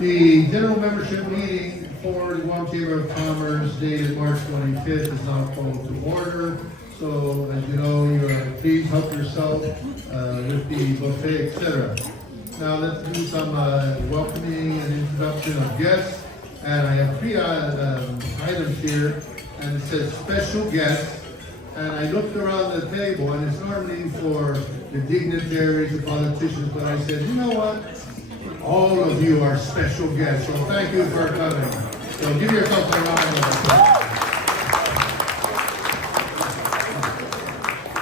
The general membership meeting for the Guam Chamber of Commerce dated March 25th is now called to order. So, as you know, please help yourself with the buffet, etc. Now, let's do some welcoming and introduction of guests. And I have three items here, and it says special guests. And I looked around the table, and it's normally for the dignitaries, the politicians, but I said, you know what? All of you are special guests, so thank you for coming. So give yourself a round of applause.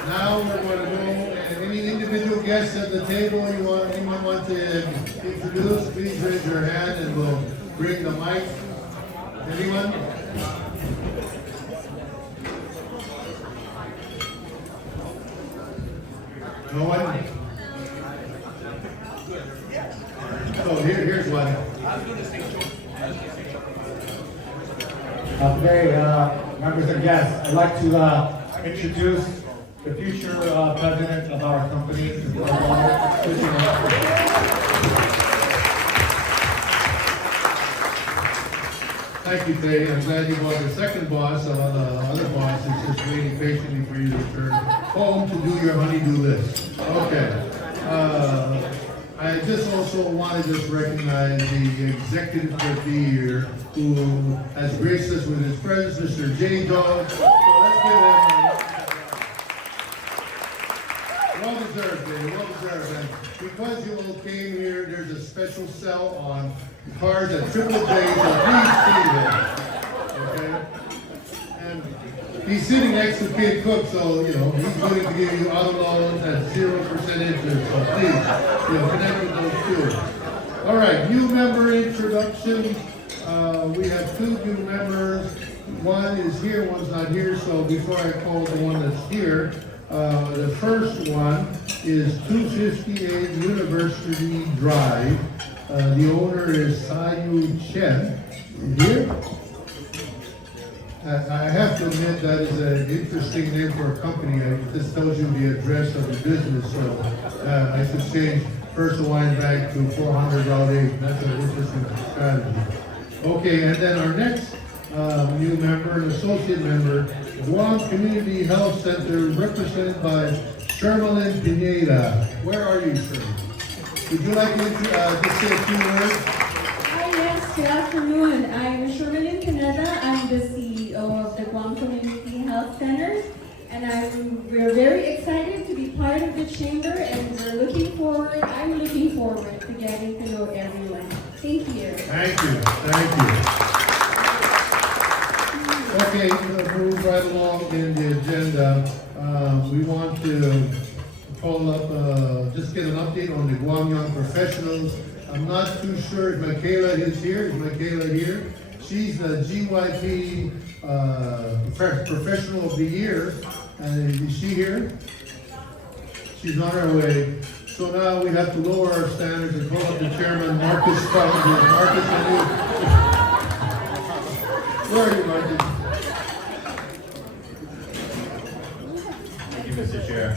Now we're going to go, any individual guests at the table anyone want to introduce, please raise your hand and we'll bring the mic. Anyone? No one? So here's one. Today, members and guests, I'd like to introduce the future president of our company. Thank you, Tay. I'm glad you brought the second boss. The other boss is just waiting patiently for you to return home to do your honey-do list. Okay. I just also want to just recognize the executive of the year who has graced us with his presence, Mr. J. Dog. So let's give him well deserved, Dave, well deserved. And because you all came here, there's a special sell on cars at Triple J, so please see them. Okay? And he's sitting next to Kid Cook, so he's willing to give you auto loans at 0% interest. So please, connect with those two. All right, new member introduction. We have two new members. One is here, one's not here. So before I call the one that's here, the first one is 258 University Drive. The owner is Sayu Chen. Here. I have to admit that is an interesting name for a company. It just tells you the address of the business, so I should change First Hawaiian Bank to 400 Route 8. That's an interesting strategy. Okay, and then our next new member, an associate member, Guam Community Health Center, represented by Shermalyn Pineda. Where are you, Shermalyn? Would you like to just say a few words? Hi, yes, good afternoon. I'm Shermalyn Pineda. I'm the CEO of the Guam Community Health Center, and we're very excited to be part of the chamber, and I'm looking forward to getting to know everyone. Thank you. Thank you. Thank you. Okay, we'll move right along in the agenda. We want to call up, just get an update on the Guam Young Professionals. I'm not too sure if Michaela is here. Is Michaela here? She's the GYP Professional of the Year. And is she here? She's on her way. So now we have to lower our standards and call up the chairman, Marcus Carpenter. Marcus, where are you, Marcus? Thank you, Mr. Chair.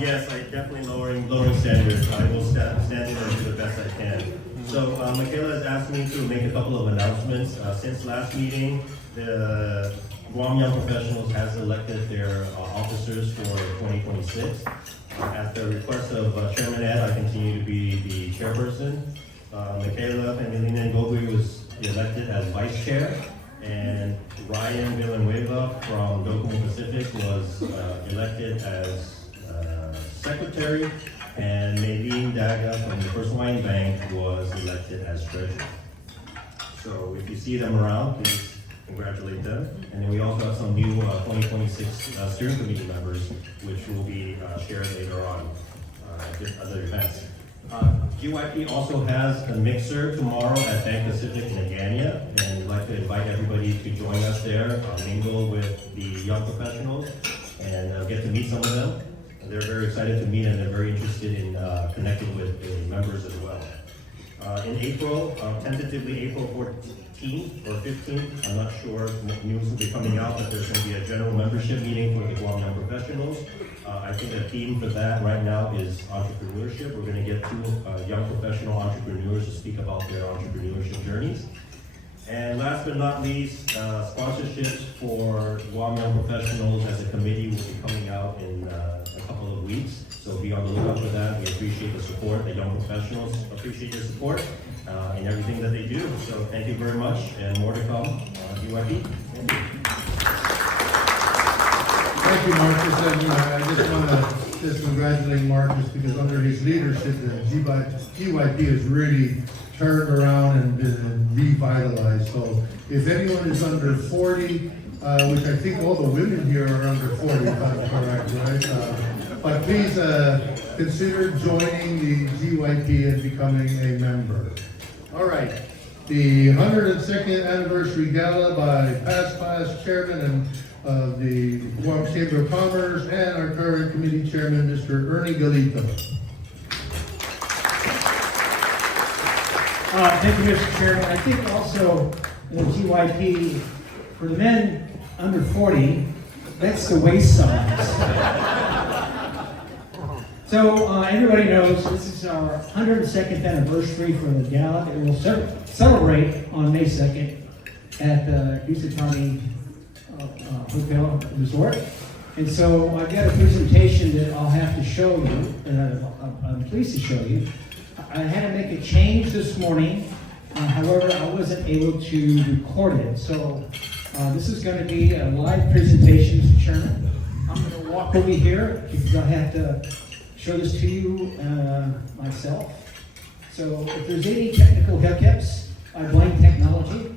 Yes, I definitely lowering standards. I will stand in and do the best I can. So Michaela has asked me to make a couple of announcements. Since last meeting, the Guam Young Professionals has elected their officers for 2026. At the request of Chairman Ed, I continue to be the chairperson. Michaela Pemilina Ngogui was elected as vice chair, and Ryan Villanueva from Docomo Pacific was elected as secretary, and Maylene Daga from the First Hawaiian Bank was elected as treasurer. So if you see them around, please congratulate them. And then we also have some new 2026 steering committee members, which will be shared later on at other events. GYP also has a mixer tomorrow at Bank Pacific in Agania, and we'd like to invite everybody to join us there, mingle with the young professionals, and get to meet some of them. They're very excited to meet, and they're very interested in connecting with the members as well. in April, tentatively April 14th or 15th. I'm not sure, news will be coming out, but there's going to be a general membership meeting for the Guam Young Professionals. I think the theme for that right now is entrepreneurship. We're going to get two young professional entrepreneurs to speak about their entrepreneurship journeys. And last but not least, sponsorships for Guam Young Professionals as a committee will be coming out in a couple of weeks. So be on the lookout for that. We appreciate the support. The young professionals appreciate your support in everything that they do. So thank you very much, and more to come. UIP. Thank you. Thank you, Marcus. And I just want to just congratulate Marcus because under his leadership, the GYP has really turned around and been revitalized. So if anyone is under 40, which I think all the women here are under 40, if I'm correct, right? But please consider joining the GYP and becoming a member. All right. The 102nd anniversary gala by past chairman and the Guam Chamber of Commerce and our current committee chairman, Mr. Ernie Galito. Thank you, Mr. Chairman. I think also the GYP, for the men under 40, that's the waist size. So everybody knows this is our 102nd anniversary for the gala that we'll celebrate on May 2nd at the Dusatani Hotel Resort. And so I've got a presentation that I'll have to show you, and I'm pleased to show you. I had to make a change this morning. However, I wasn't able to record it. So this is going to be a live presentation, Mr. Chairman. I'm going to walk over here because I have to show this to you myself. So if there's any technical hiccups, I blame technology.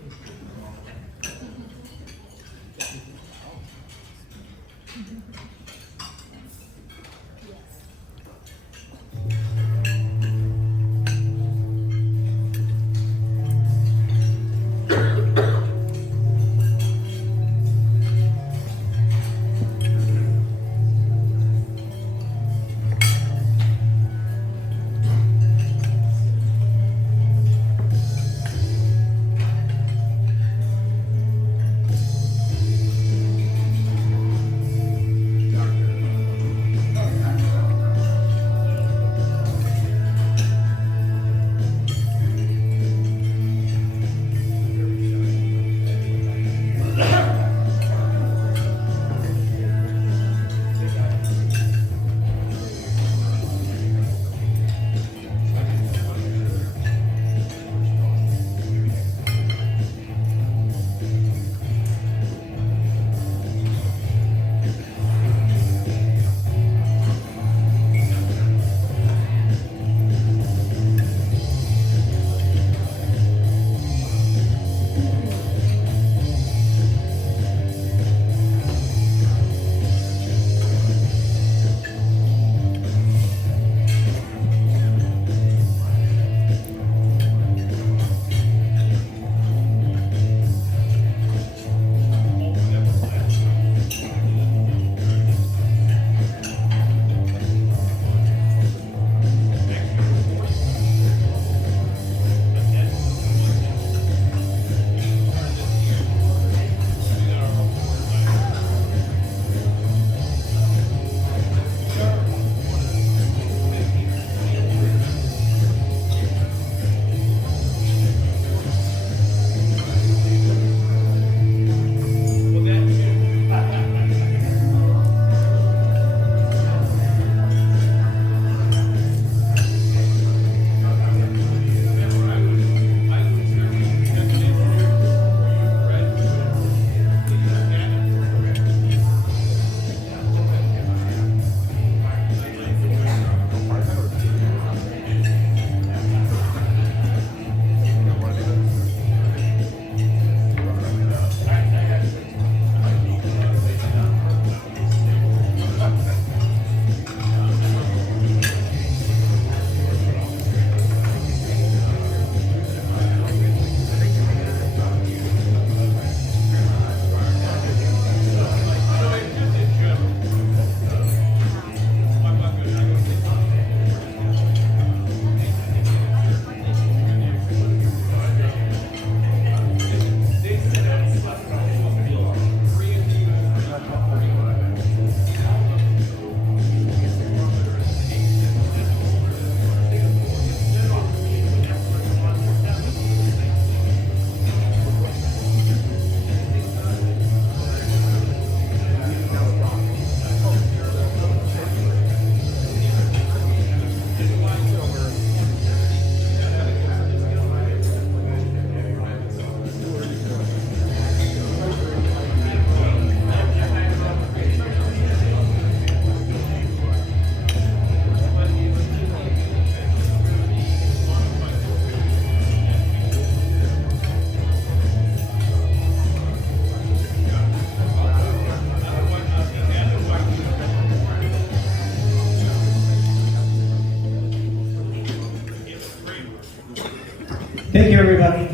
Thank you, everybody.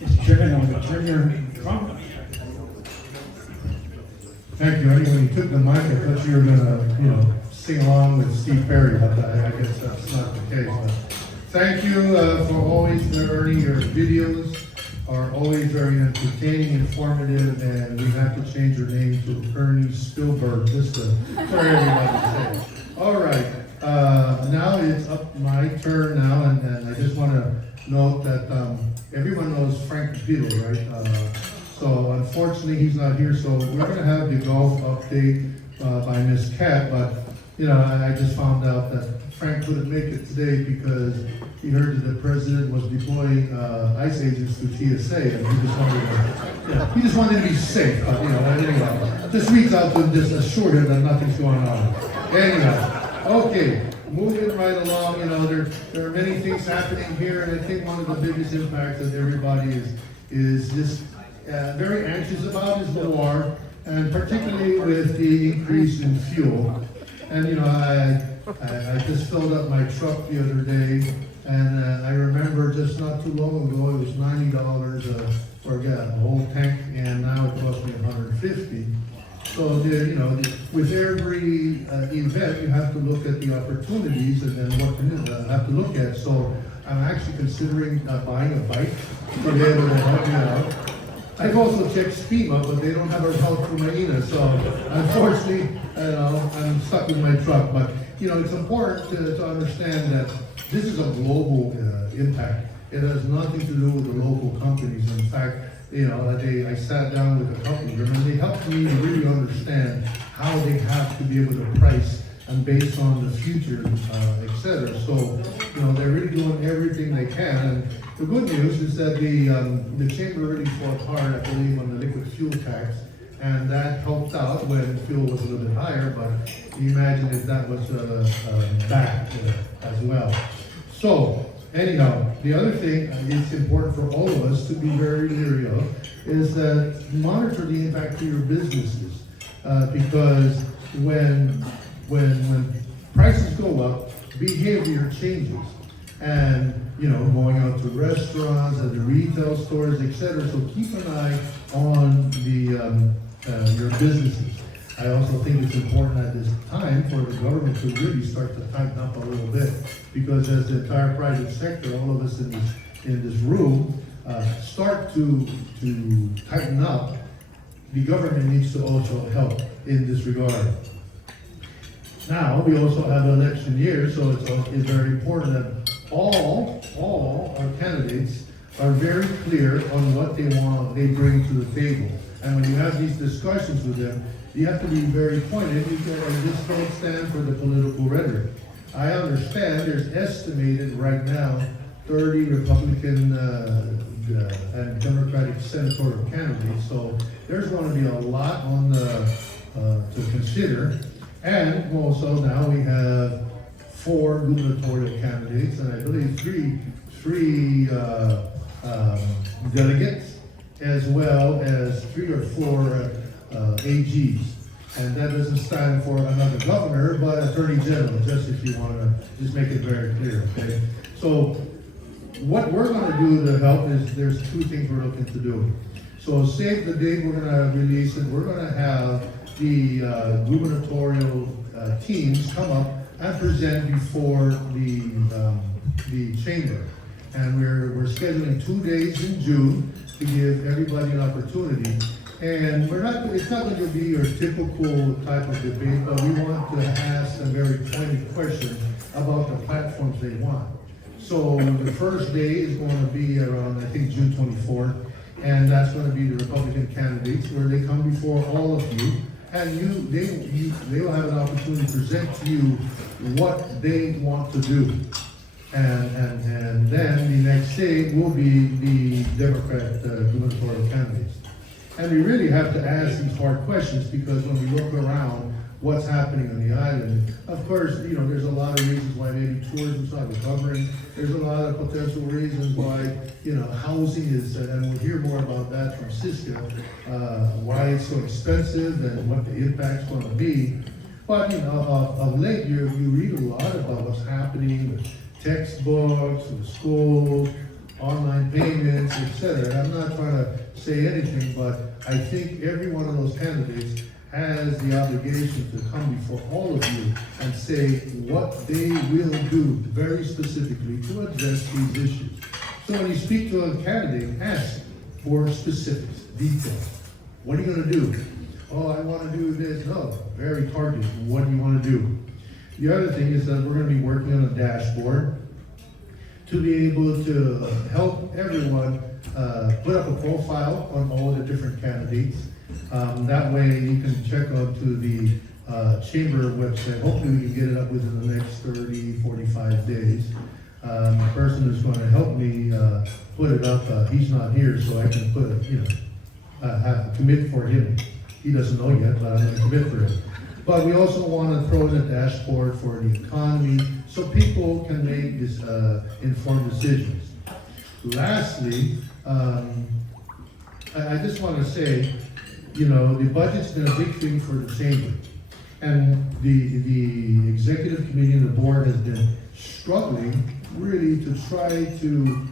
Mr. Chairman, I'll return your trump. Thank you. When you took the mic, I thought you were gonna, sing along with Steve Perry, but I guess that's not the case. But thank you for always earning your videos are always very entertaining, informative, and we have to change your name to Ernie Spielberg just for everybody to say. All right, now it's up my turn now, and I just want to note that everyone knows Frank Beetle, right? So unfortunately, he's not here, so we're going to have the golf update by Miss Cat, but I just found out that Frank couldn't make it today because he heard that the president was deploying ICE agents to TSA, and he just wanted to be safe. But anyway, just reach out to him, just assure him that nothing's going on. Anyway, okay, moving right along. There are many things happening here, and I think one of the biggest impacts that everybody is just very anxious about is the war, and particularly with the increase in fuel. And I just filled up my truck the other day, and I remember just not too long ago it was $90 for a whole tank, and now it costs me $150. So with every event, you have to look at the opportunities and then what you have to look at. So I'm actually considering buying a bike to be able to help me out. I've also checked SPEMA, but they don't have our help from AINA, so unfortunately, I'm stuck with my truck. But it's important to understand that this is a global impact. It has nothing to do with the local companies. In fact, I sat down with a couple of them, and they helped me to really understand how they have to be able to price and based on the future, etc. So, they're really doing everything they can. And the good news is that the chamber really fought hard, I believe, on the liquid fuel tax, and that helped out when fuel was a little bit higher. But you imagine if that was back as well. So, anyhow, the other thing it's important for all of us to be very leery of is that monitor the impact to your businesses, because when prices go up, behavior changes. And going out to restaurants and the retail stores, etc. So keep an eye on your businesses. I also think it's important at this time for the government to really start to tighten up a little bit, because as the entire private sector, all of us in this room, start to tighten up, the government needs to also help in this regard. Now, we also have election year, so it's very important that all our candidates are very clear on what they bring to the table. And when you have these discussions with them, you have to be very pointed. Just don't stand for the political rhetoric. I understand there's estimated right now 30 Republican and Democratic senatorial candidates, so there's going to be a lot on to consider. And also now we have 4 gubernatorial candidates, and I believe three delegates, as well as 3 or 4 AGs. And that doesn't stand for another governor, but attorney general, just if you want to just make it very clear, okay? So what we're going to do to help is there's 2 things we're looking to do. So save the date we're going to release it. We're going to have the gubernatorial teams come up and present before the chamber. And we're scheduling 2 days in June to give everybody an opportunity. And it's not going to be your typical type of debate, but we want to ask some very pointed questions about the platforms they want. So the first day is going to be around, I think, June 24th. And that's going to be the Republican candidates, where they come before all of you, and they will have an opportunity to present to you what they want to do. And then the next day will be the Democrat gubernatorial candidates. And we really have to ask these hard questions because when we look around what's happening on the island, of course, there's a lot of reasons why maybe tourism's not recovering. There's a lot of potential reasons why, housing is, and we'll hear more about that from Siska, why it's so expensive and what the impact's going to be. But, of late, you read a lot about what's happening with textbooks, with schools, online payments, etc. I'm not trying to say anything, but I think every one of those candidates has the obligation to come before all of you and say what they will do very specifically to address these issues. So when you speak to a candidate, ask for specifics, details. What are you going to do? Oh, I want to do this. No, very targeted. What do you want to do? The other thing is that we're going to be working on a dashboard to be able to help everyone put up a profile on all the different candidates. That way you can check out to the chamber website. Hopefully we can get it up within the next 30, 45 days. The person who's going to help me put it up, he's not here, so I can put it, commit for him. He doesn't know yet, but I'm going to commit for him. But we also want to throw in a dashboard for the economy so people can make this informed decisions. Lastly, I just want to say, the budget's been a big thing for the chamber. And the executive committee and the board has been struggling really to try to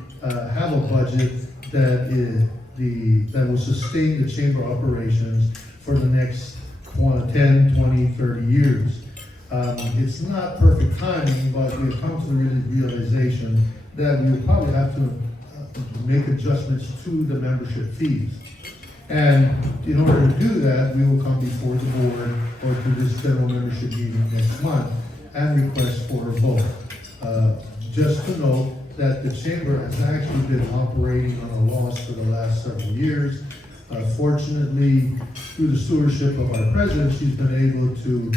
have a budget that will sustain the chamber operations for the next 10, 20, 30 years. It's not perfect timing, but we've come to the realization that we will probably have to make adjustments to the membership fees. And in order to do that, we will come before the board or to this general membership meeting next month and request for a vote. Just to note that the chamber has actually been operating on a loss for the last several years. Fortunately, through the stewardship of our president, she's been able to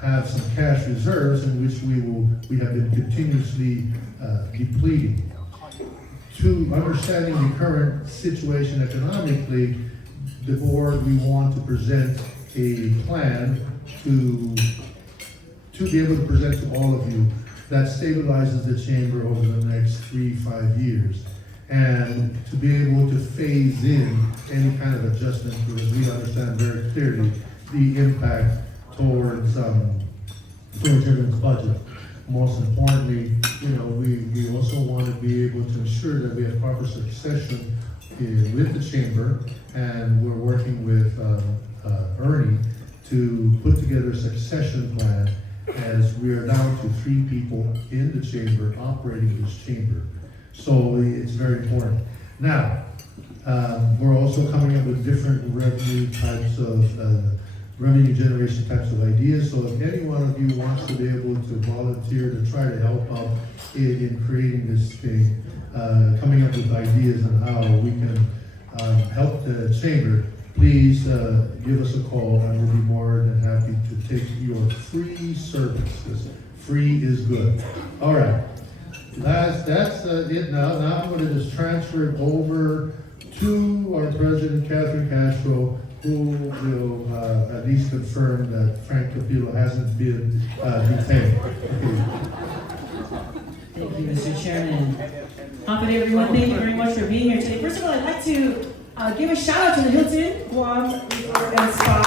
have some cash reserves in which we have been continuously depleting. To understanding the current situation economically, the board, we want to present a plan to be able to present to all of you that stabilizes the chamber over the next 3-5 years, and to be able to phase in any kind of adjustment because we understand very clearly the impact towards everyone's budget. Most importantly, we also want to be able to ensure that we have proper succession with the chamber, and we're working with Ernie to put together a succession plan as we are down to 3 people in the chamber operating this chamber. So it's very important. Now, we're also coming up with different revenue types of revenue generation types of ideas. So if any one of you wants to be able to volunteer to try to help out in creating this thing, coming up with ideas on how we can help the chamber, please give us a call and we'll be more than happy to take your free service, because free is good. All right, that's it now. Now I'm going to just transfer it over to our president, Catherine Castro, who will at least confirm that Frank Capillo hasn't been detained. Thank you, Mr. Chairman. Happy everyone, thank you very much for being here today. First of all, I'd like to give a shout out to the Hilton, Guam Resort and Spa.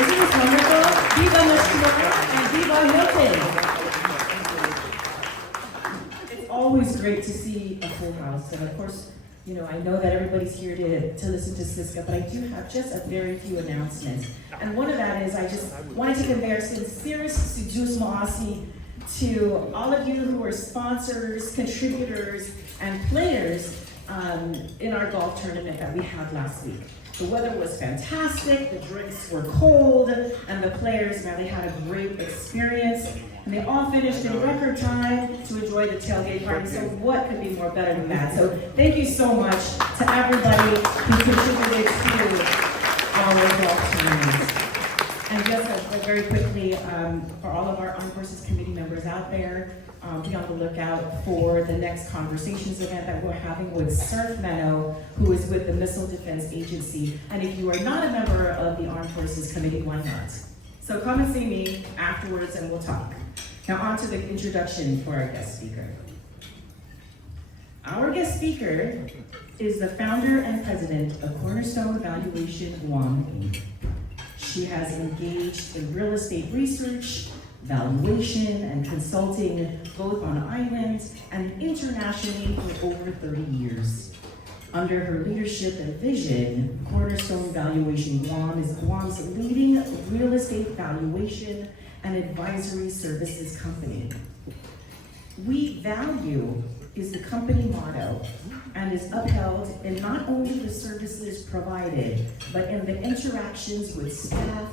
Isn't this wonderful? Viva Mr. and Viva Hilton. It's always great to see a full house, and of course, I know that everybody's here to listen to Siska, but I do have just a very few announcements. And one of that is I just wanted to convey our sincerest sujus maasi to all of you who are sponsors, contributors, and players in our golf tournament that we had last week. The weather was fantastic, the drinks were cold, and the players, they had a great experience. And they all finished in record time to enjoy the tailgate party. So what could be more better than that? So thank you so much to everybody who contributed to our golf tournaments. And just very quickly, for all of our Armed Forces Committee members out there, be on the lookout for the next conversations event that we're having with Surf Meadow, who is with the Missile Defense Agency. And if you are not a member of the Armed Forces Committee, why not? So come and see me afterwards and we'll talk. Now on to the introduction for our guest speaker. Our guest speaker is the founder and president of Cornerstone Valuation Guam, Inc. She has engaged in real estate research, valuation, and consulting both on islands and internationally for over 30 years. Under her leadership and vision, Cornerstone Valuation Guam is Guam's leading real estate valuation and advisory services company. We value is the company motto and is upheld in not only the services provided, but in the interactions with staff,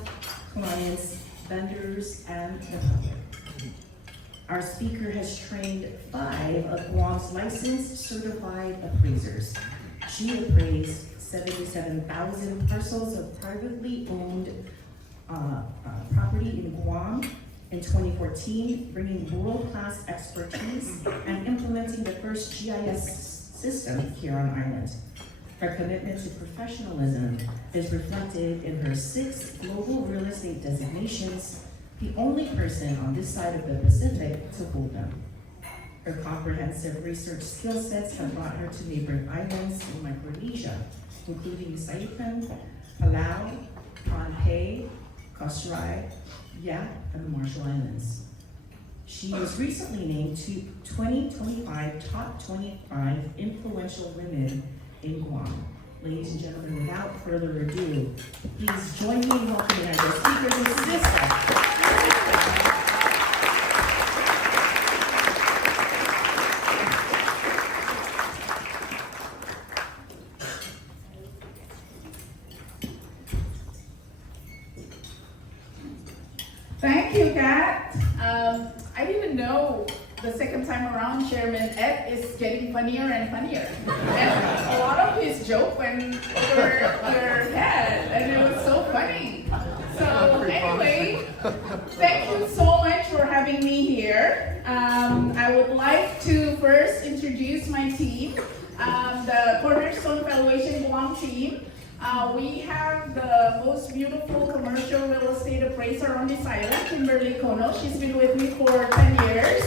clients, vendors, and the public. Our speaker has trained 5 of Guam's licensed certified appraisers. She appraised 77,000 parcels of privately owned property in Guam in 2014, bringing world-class expertise and implementing the first GIS system here on island. Her commitment to professionalism is reflected in her 6 global real estate designations, the only person on this side of the Pacific to hold them. Her comprehensive research skill sets have brought her to neighboring islands in Micronesia, including Saipan, Palau, Pohnpei, Kosrae, Yap, and the Marshall Islands. She was recently named to 2025 Top 25 Influential Women in Guam. Ladies and gentlemen, without further ado, please join me in welcoming our guest speaker, Mrs. Siska. Thank you, Kat. I didn't know the second time around Chairman Ed is getting funnier and funnier. And a lot of his jokes went over your head, and it was so funny. So anyway, thank you so much for having me here. I would like to first introduce my team, the Cornerstone Valuation Guam team. We have the most beautiful commercial real estate appraiser on this island, Kimberly Kono. She's been with me for 10 years.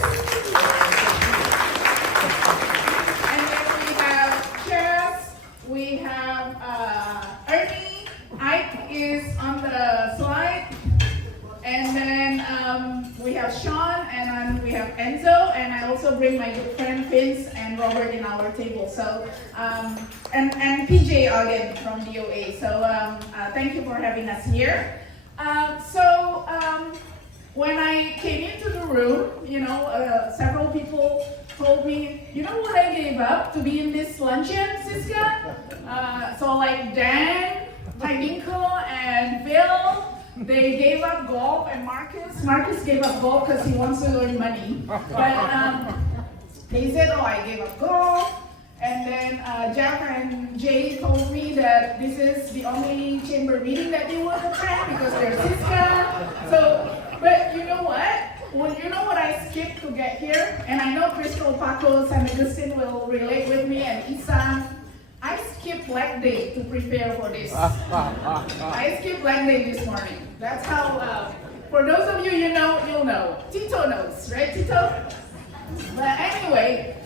And then we have Jess, we have Ernie, Ike is on the slide, and then we have Sean, and then we have Enzo, and I also bring my good friend Vince and Robert in our table. So, and PJ again from DOA. So thank you for having us here. When I came into the room, several people told me, you know what I gave up to be in this luncheon, Siska? So like Dan, Tyinko, and Bill, they gave up golf, and Marcus gave up golf because he wants to earn money. But they said, oh, I gave up golf. And then Jack and Jay told me that this is the only chamber meeting that they would attend because they're Siska. So, but you know what? Well, you know what I skipped to get here? And I know Crystal, Paco, San Agustin will relate with me, and Isan. I skipped leg day to prepare for this. I skipped leg day this morning. That's how, for those of you you know, you'll know. Tito knows, right, Tito? But anyway,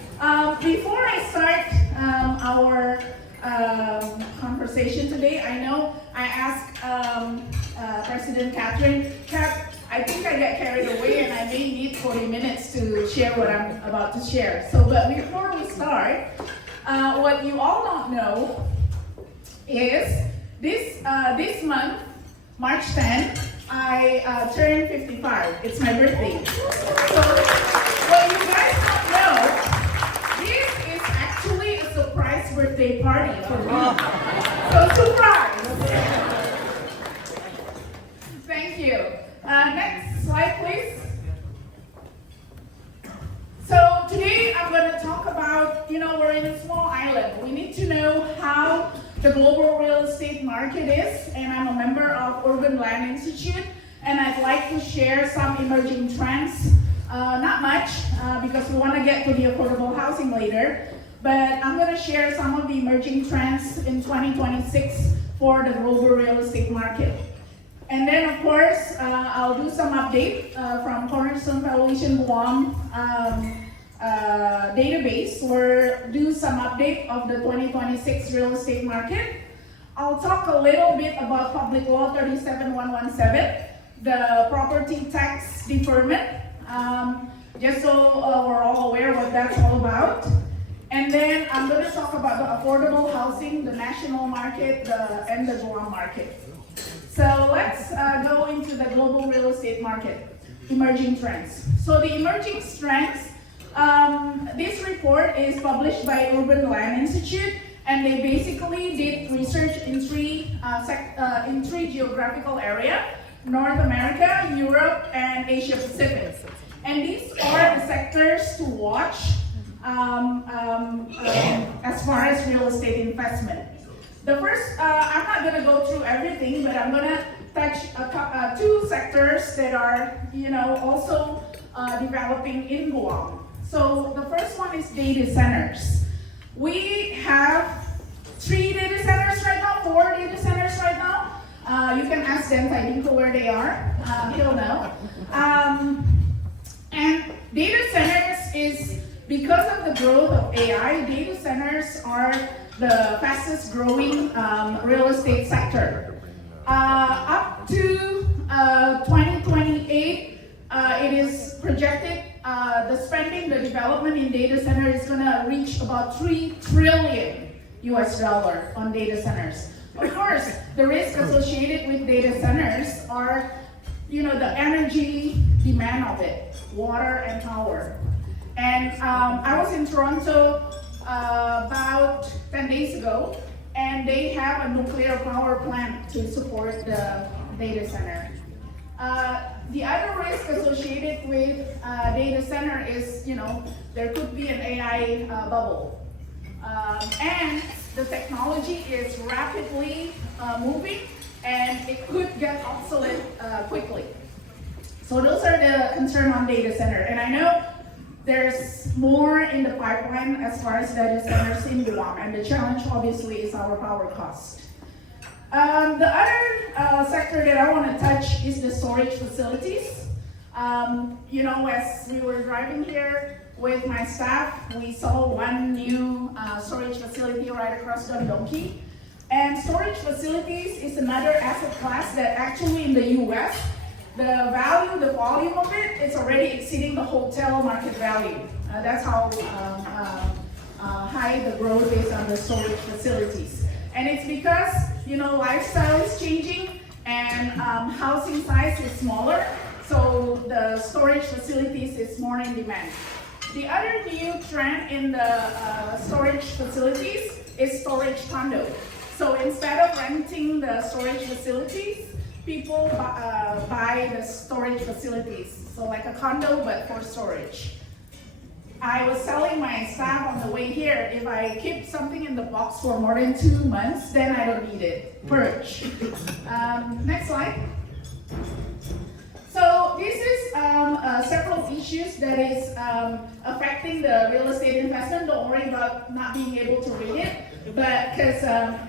before I start our conversation today, I know I asked President Catherine, Kat, I think I get carried away and I may need 40 minutes to share what I'm about to share. So, but before we start, what you all don't know is this month, March 10th, I turned 55. It's my birthday. So what you guys don't know, this is actually a surprise birthday party for me. So surprise! Thank you. Next slide, please. So today I'm going to talk about, we're in a small island. We need to know how the global real estate market is, and I'm a member of Urban Land Institute, and I'd like to share some emerging trends Not much, because we want to get to the affordable housing later. But I'm going to share some of the emerging trends in 2026 for the global real estate market. And then, of course, I'll do some update from Cornerstone Coalition Guam database. We'll do some update of the 2026 real estate market. I'll talk a little bit about Public Law 37117, the property tax deferment, just so we're all aware what that's all about. And then I'm going to talk about the affordable housing, the national market, and the Guam market. So let's go into the global real estate market, emerging trends. So the emerging trends, this report is published by Urban Land Institute, and they basically did research in three geographical areas: North America, Europe, and Asia Pacific. And these are the sectors to watch as far as real estate investment. The first, I'm not going to go through everything, but I'm going to touch two sectors that are, also developing in Guam. So the first one is data centers. We have 3 data centers right now, 4 data centers right now. You can ask them, I think, where they are. He'll know. And data centers is, because of the growth of AI, data centers are the fastest growing real estate sector. Up to 2028, it is projected the spending, the development in data center is going to reach about $3 trillion on data centers. Of course, the risk associated with data centers are, the energy demand of it, water and power. And I was in Toronto about 10 days ago, and they have a nuclear power plant to support the data center. The other risk associated with data center is, there could be an AI bubble. And the technology is rapidly moving, and it could get obsolete quickly. So those are the concerns on data center. And I know there's more in the pipeline as far as data centers in Guam, and the challenge obviously is our power cost. The other sector that I want to touch is the storage facilities. As we were driving here with my staff, we saw one new storage facility right across Dondonki. And storage facilities is another asset class that actually in the US, the value, the volume of it is already exceeding the hotel market value. That's how high the growth is on the storage facilities. And it's because, lifestyle is changing and housing size is smaller, so the storage facilities is more in demand. The other new trend in the storage facilities is storage condo. So instead of renting the storage facilities, people buy the storage facilities. So like a condo, but for storage. I was telling my staff on the way here, if I keep something in the box for more than 2 months, then I don't need it. Purge. Next slide. So this is several issues that is affecting the real estate investment. Don't worry about not being able to read it, but because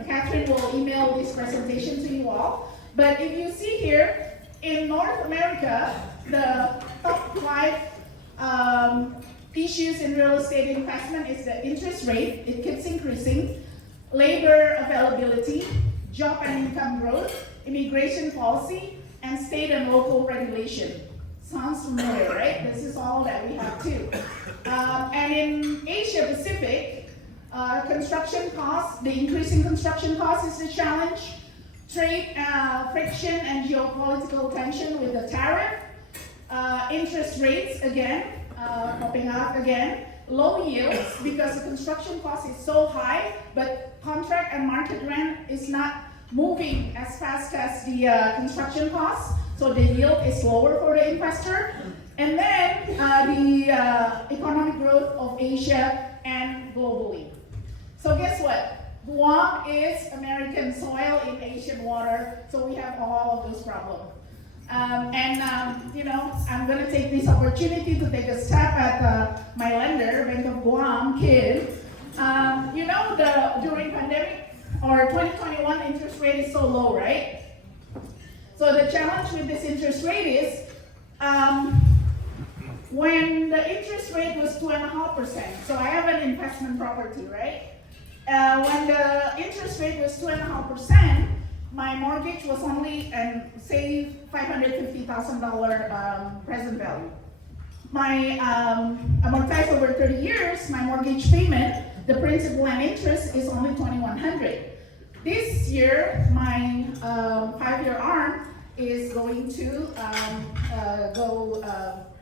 Catherine will email this presentation to you all. But if you see here, in North America, the top 5 issues in real estate investment is the interest rate, it keeps increasing, labor availability, job and income growth, immigration policy, and state and local regulation. Sounds familiar, right? This is all that we have too. And in Asia Pacific, construction costs, the increasing construction costs is the challenge, trade friction and geopolitical tension with the tariff, interest rates again, popping up again, low yields because the construction cost is so high, but contract and market rent is not moving as fast as the construction costs, so the yield is lower for the investor. And then the economic growth of Asia and globally. So guess what? Guam is American soil in Asian water, so we have all of those problems. I'm going to take this opportunity to take a stab at my lender, Bank of Guam, KID. During pandemic or 2021, interest rate is so low, right? So the challenge with this interest rate is when the interest rate was 2.5%, so I have an investment property, right? When the interest rate was 2.5%, my mortgage was only, say, $550,000 present value. My amortized over 30 years, my mortgage payment, the principal and interest is only $2,100. This year, my 5-year ARM is going to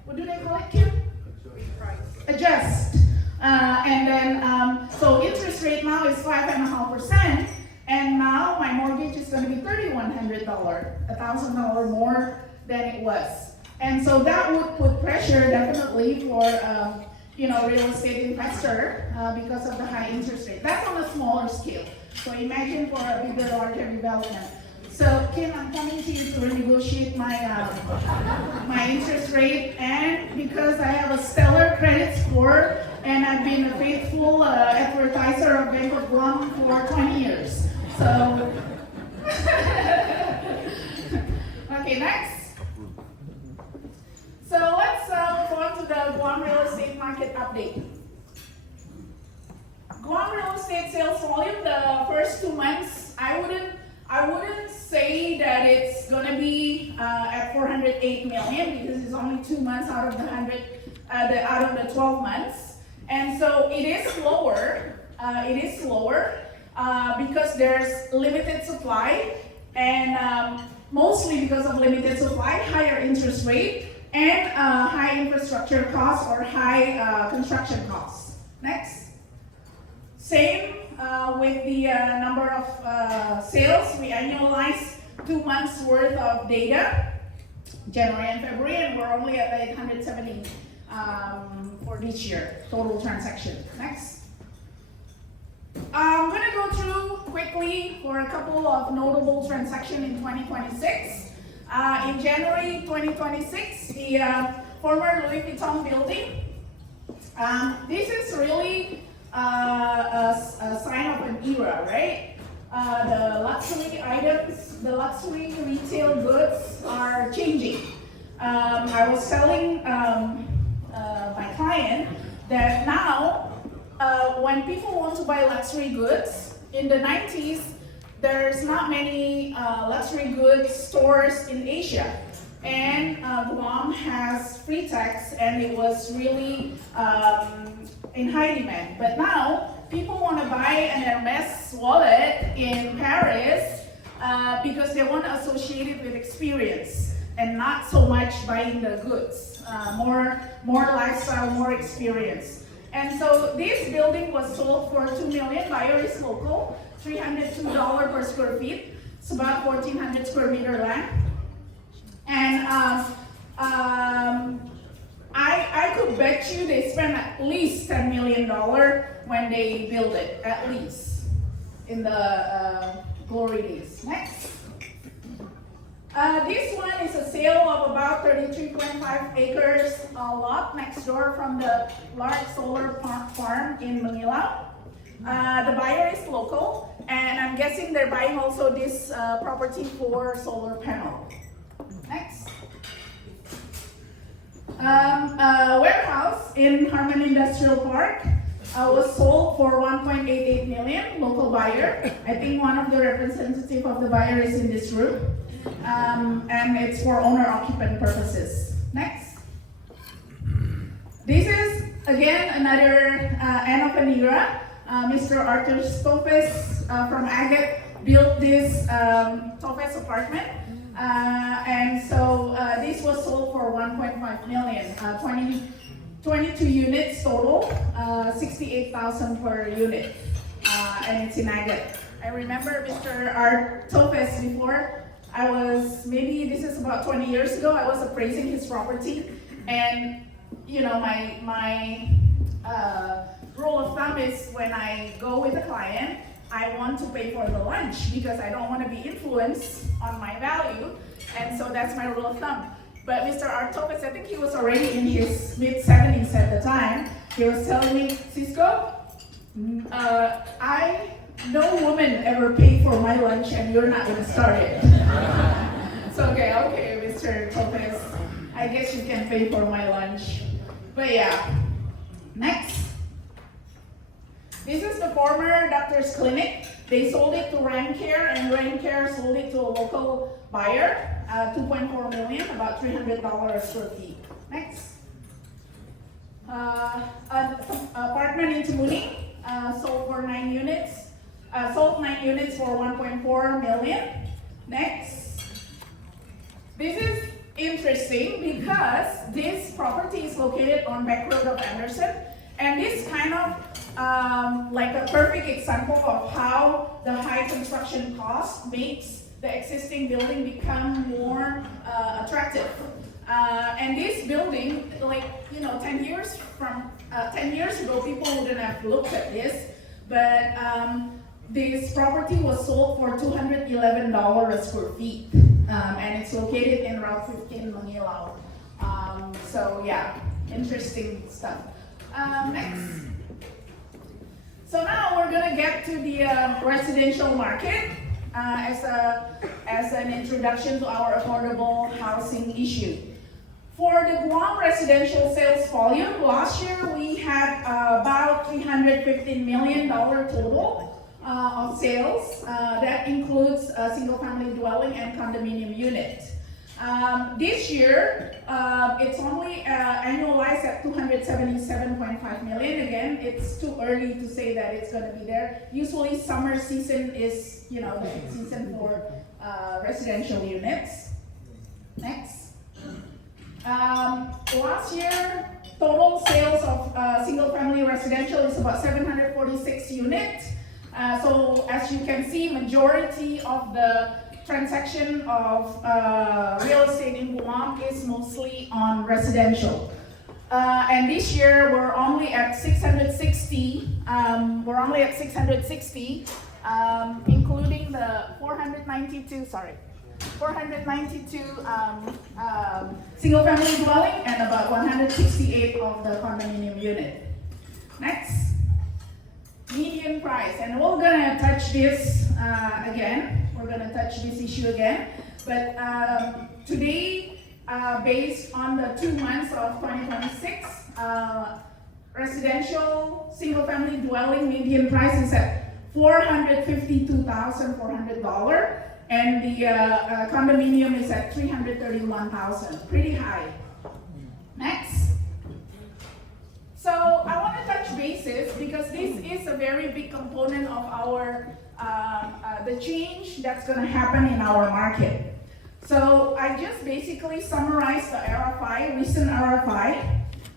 what do they call it, Kim? Adjust. So interest rate now is 5.5%, and now my mortgage is going to be $3,100, $1,000 more than it was. And so that would put pressure definitely for real estate investor because of the high interest rate. That's on a smaller scale. So imagine for a bigger, larger development. So Kim, I'm coming to you to renegotiate my interest rate, and because I have a stellar credit score and I've been a faithful advertiser of Bank of Guam for 20 years. So, okay, next. So let's move on to the Guam real estate market update. Guam real estate sales volume, the first 2 months, I wouldn't say that it's gonna be at 408 million because it's only 2 months out of the 12 months, and so it is slower. Because there's limited supply, and mostly because of limited supply, higher interest rate, and high infrastructure costs or high construction costs. Next. Same with the number of sales. We annualize 2 months worth of data, January and February, and we're only at 870 for this year, total transaction. Next. I'm going to go through quickly for a couple of notable transactions in 2026. In January 2026, the former Louis Vuitton building. This is really a sign of an era, right? The luxury items, the luxury retail goods are changing. I was telling my client that now, when people want to buy luxury goods, in the 90s, there's not many luxury goods stores in Asia. And Guam has free tax, and it was really in high demand. But now, people want to buy an Hermes wallet in Paris because they want to associate it with experience and not so much buying the goods. More lifestyle, more experience. And so this building was sold for $2 million. Buyer is local, $302 per square feet. It's about 1,400 square meter land. And I could bet you they spent at least $10 million when they built it, at least, in the glory days. Next. This one is a sale of about 33.5 acres lot next door from the large solar farm in Manila. The buyer is local, and I'm guessing they're buying also this property for solar panel. Next. A warehouse in Harmon Industrial Park was sold for $1.88 million, local buyer. I think one of the representatives of the buyer is in this room. And it's for owner-occupant purposes. Next. This is, again, another end of an era. Mr. Arthur Stofes from Agate built this Stofes apartment. And so this was sold for $1.5 million, 22 units total, $68,000 per unit, and it's in Agate. I remember Mr. Artofes before. Maybe this is about 20 years ago, I was appraising his property, and my rule of thumb is when I go with a client, I want to pay for the lunch because I don't want to be influenced on my value. And so that's my rule of thumb. But Mr. Artopis, I think he was already in his mid-70s at the time. He was telling me, Cisco, no woman ever paid for my lunch and you're not gonna start it. So okay, Mr. Topez, I guess you can pay for my lunch. But yeah, next. This is the former doctor's clinic. They sold it to Rancare, and Rancare sold it to a local buyer, 2.4 million, about $300 per feet. Next. An apartment in Tumuni, sold 9 units for 1.4 million. Next. This is interesting because this property is located on Back Road of Anderson, and this kind of like a perfect example of how the high construction cost makes the existing building become more attractive. And this building, 10 years ago, people wouldn't have looked at this, but this property was sold for $211 square feet, and it's located in Route 15, Manilao. So yeah, interesting stuff. Next. So now we're gonna get to the residential market as an introduction to our affordable housing issue. For the Guam residential sales volume, last year we had about $315 million total of sales. That includes a single-family dwelling and condominium unit. This year, it's only annualized at $277.5 million. Again, it's too early to say that it's going to be there. Usually, summer season is, the season for residential units. Next. Last year, total sales of single-family residential is about 746 units. So, as you can see, majority of the transaction of real estate in Guam is mostly on residential. And this year we're only at 660. Including the 492 single-family dwelling and about 168 of the condominium unit. Next, median price, and we're gonna touch this again. We're going to touch this issue again, but today, based on the 2 months of 2026, residential single-family dwelling median price is at $452,400, and the condominium is at $331,000. Pretty high. Next. So I want to touch bases because this is a very big component of our the change that's going to happen in our market. So I just basically summarized the recent RFI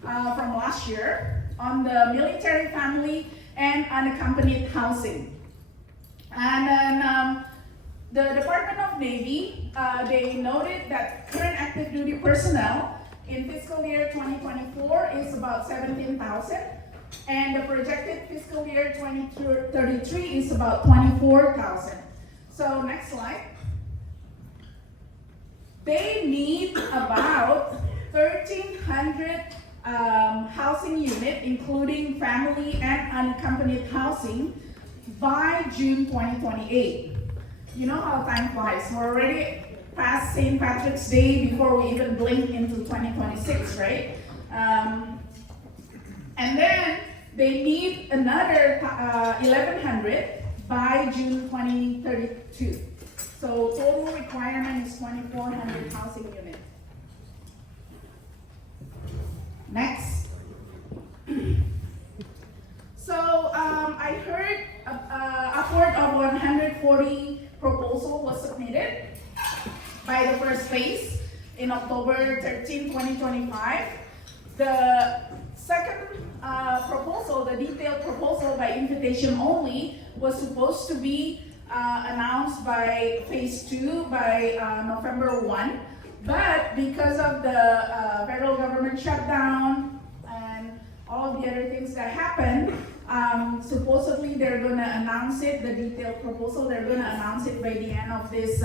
from last year on the military family and unaccompanied housing. And then the Department of Navy, they noted that current active duty personnel in fiscal year 2024 is about 17,000. And the projected fiscal year 2033 is about 24,000. So next slide. They need about 1,300 housing unit, including family and unaccompanied housing, by June 2028. You know how time flies. We're already past St. Patrick's Day before we even blink into 2026, right? And then they need another 1,100 by June 2032. So total requirement is 2,400 housing units. Next. So I heard upward of 140 proposal was submitted by the first phase in October 13, 2025. The second proposal, the detailed proposal by invitation only, was supposed to be announced by phase 2 by November 1. But because of the federal government shutdown and all of the other things that happened, supposedly they're going to announce it, the detailed proposal, they're going to announce it by the end of this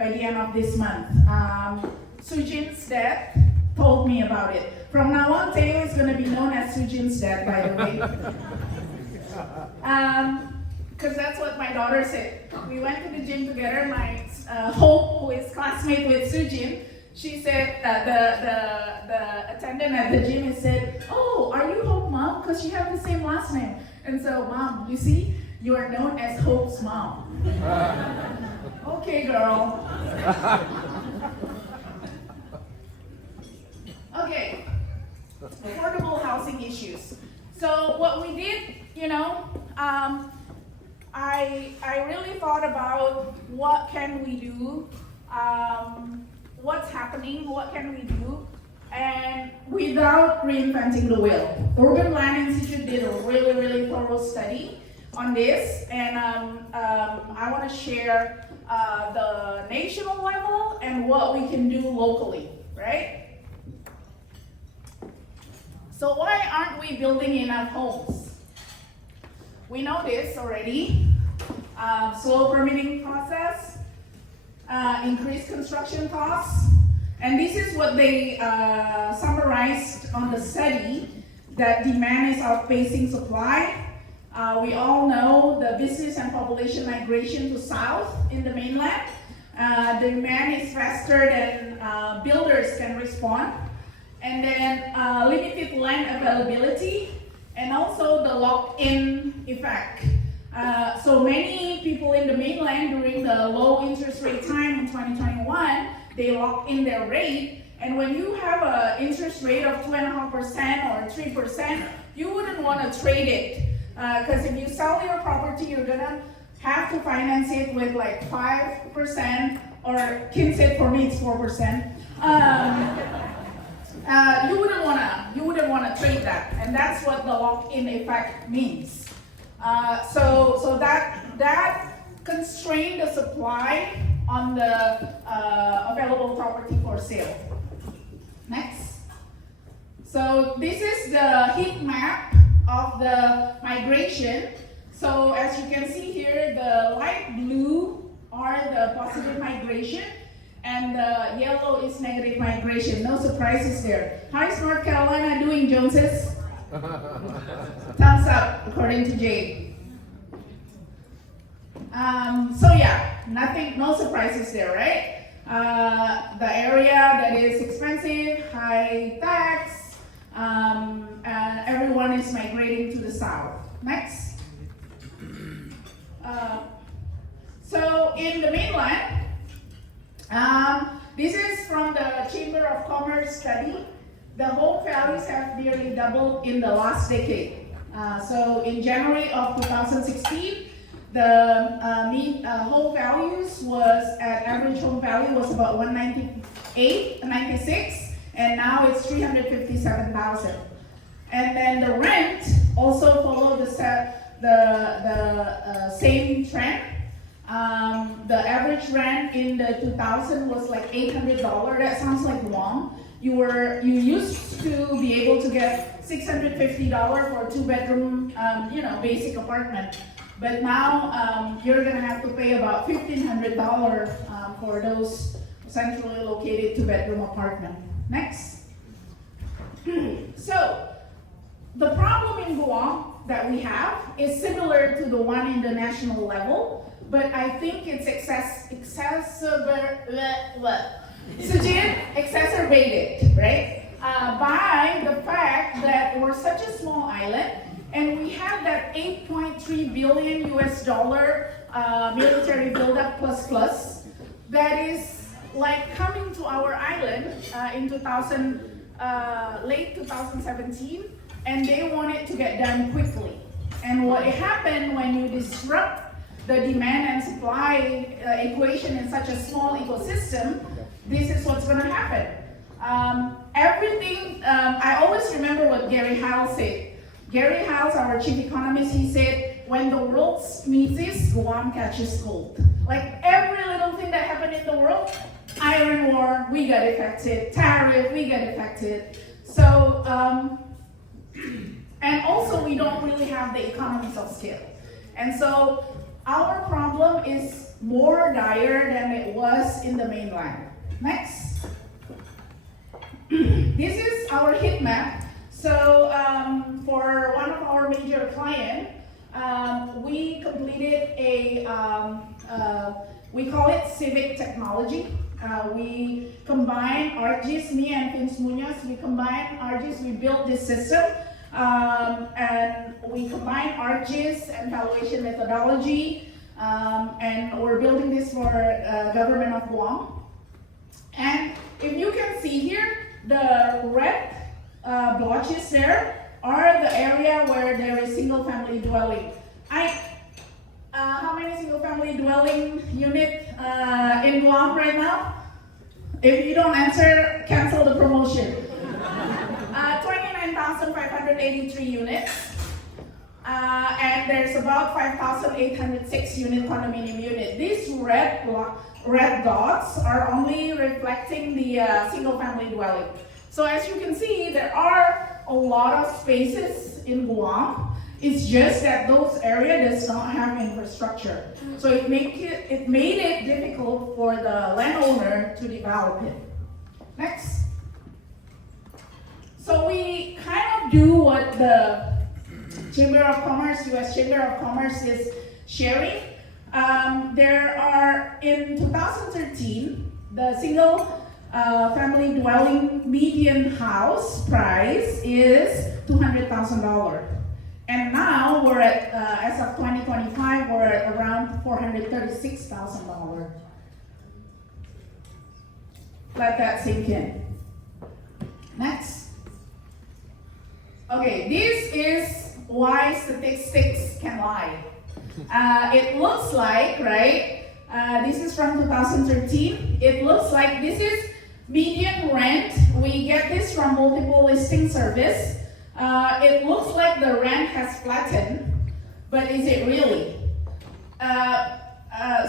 by the end of this month. Sujin's dad told me about it. From now on, Taylor is going to be known as Sujin's dad, by the way. Because that's what my daughter said. We went to the gym together. My Hope, who is classmate with Sujin, she said the attendant at the gym said, "Oh, are you Hope mom? Because you have the same last name." And so, Mom, you see, you are known as Hope's mom. Okay, girl. Okay, affordable housing issues. So what we did, I really thought about what can we do, what's happening, what can we do, and without reinventing the wheel. Urban Land Institute did a really, really thorough study on this, and I want to share the national level and what we can do locally, right? So why aren't we building enough homes? We know this already. Slow permitting process, increased construction costs, and this is what they summarized on the study, that demand is outpacing supply. We all know the business and population migration to south in the mainland. The demand is faster than builders can respond. And then limited land availability, and also the lock-in effect. So many people in the mainland during the low interest rate time in 2021, they lock in their rate. And when you have an interest rate of 2.5% or 3%, you wouldn't want to trade it. Because if you sell your property, you're gonna have to finance it with like 5%, or Kinset for me it's 4%. You wouldn't wanna trade that, and that's what the lock-in effect means. So that constrained the supply on the available property for sale. Next. So this is the heat map of the migration. So as you can see here, the light blue are the positive migration, and the yellow is negative migration. No surprises there. How is North Carolina doing, Joneses? Thumbs up, according to Jay. So yeah, no surprises there, right? The area that is expensive, high tax, and everyone is migrating to the south. Next. So in the mainland, this is from the Chamber of Commerce study. The home values have nearly doubled in the last decade. So in January of 2016, the home values average home value was about 196, and now it's 357,000. And then the rent also followed the same trend. The average rent in the 2000 was like $800. That sounds like Guam. You used to be able to get $650 for a 2-bedroom, basic apartment. But now you're gonna have to pay about $1,500 for those centrally located 2-bedroom apartment. Next. So the problem in Guam that we have is similar to the one in the national level, but I think it's exacerbated, right? By the fact that we're such a small island, and we have that $8.3 billion military buildup plus that is like coming to our island in late 2017, and they want it to get done quickly. And what happened when you disrupt the demand and supply equation in such a small ecosystem, this is what's going to happen. I always remember what Gary Howell said. Gary Howell, our chief economist, he said, when the world sneezes, Guam catches cold. Like every little thing that happened in the world, iron war, we got affected, tariff, we got affected. So, and also we don't really have the economies of scale. And so our problem is more dire than it was in the mainland. Next. This is our heat map. So for one of our major clients, we completed we call it civic technology. We combine ArcGIS, me and Vince Munoz, we combine ArcGIS, we built this system, and we combine ArcGIS and valuation methodology, and we're building this for government of Guam. And if you can see here, the red blotches there are the area where there is single family dwelling. How many single family dwelling unit in Guam right now? If you don't answer, cancel the promotion. 29,583 units. And there's about 5,806 unit condominium unit. These red dots are only reflecting the single family dwelling. So as you can see, there are a lot of spaces in Guam. It's just that those areas does not have infrastructure. So it made it difficult for the landowner to develop it. Next. So we kind of do what the Chamber of Commerce, U.S. Chamber of Commerce is sharing. There are, in 2013, the single family dwelling median house price is $200,000. And now we're at, as of 2025, we're at around $436,000. Let that sink in. Next. Okay, this is why statistics can lie. It looks like, right, this is from 2013. It looks like this is median rent. We get this from multiple listing service. It looks like the rent has flattened, but is it really?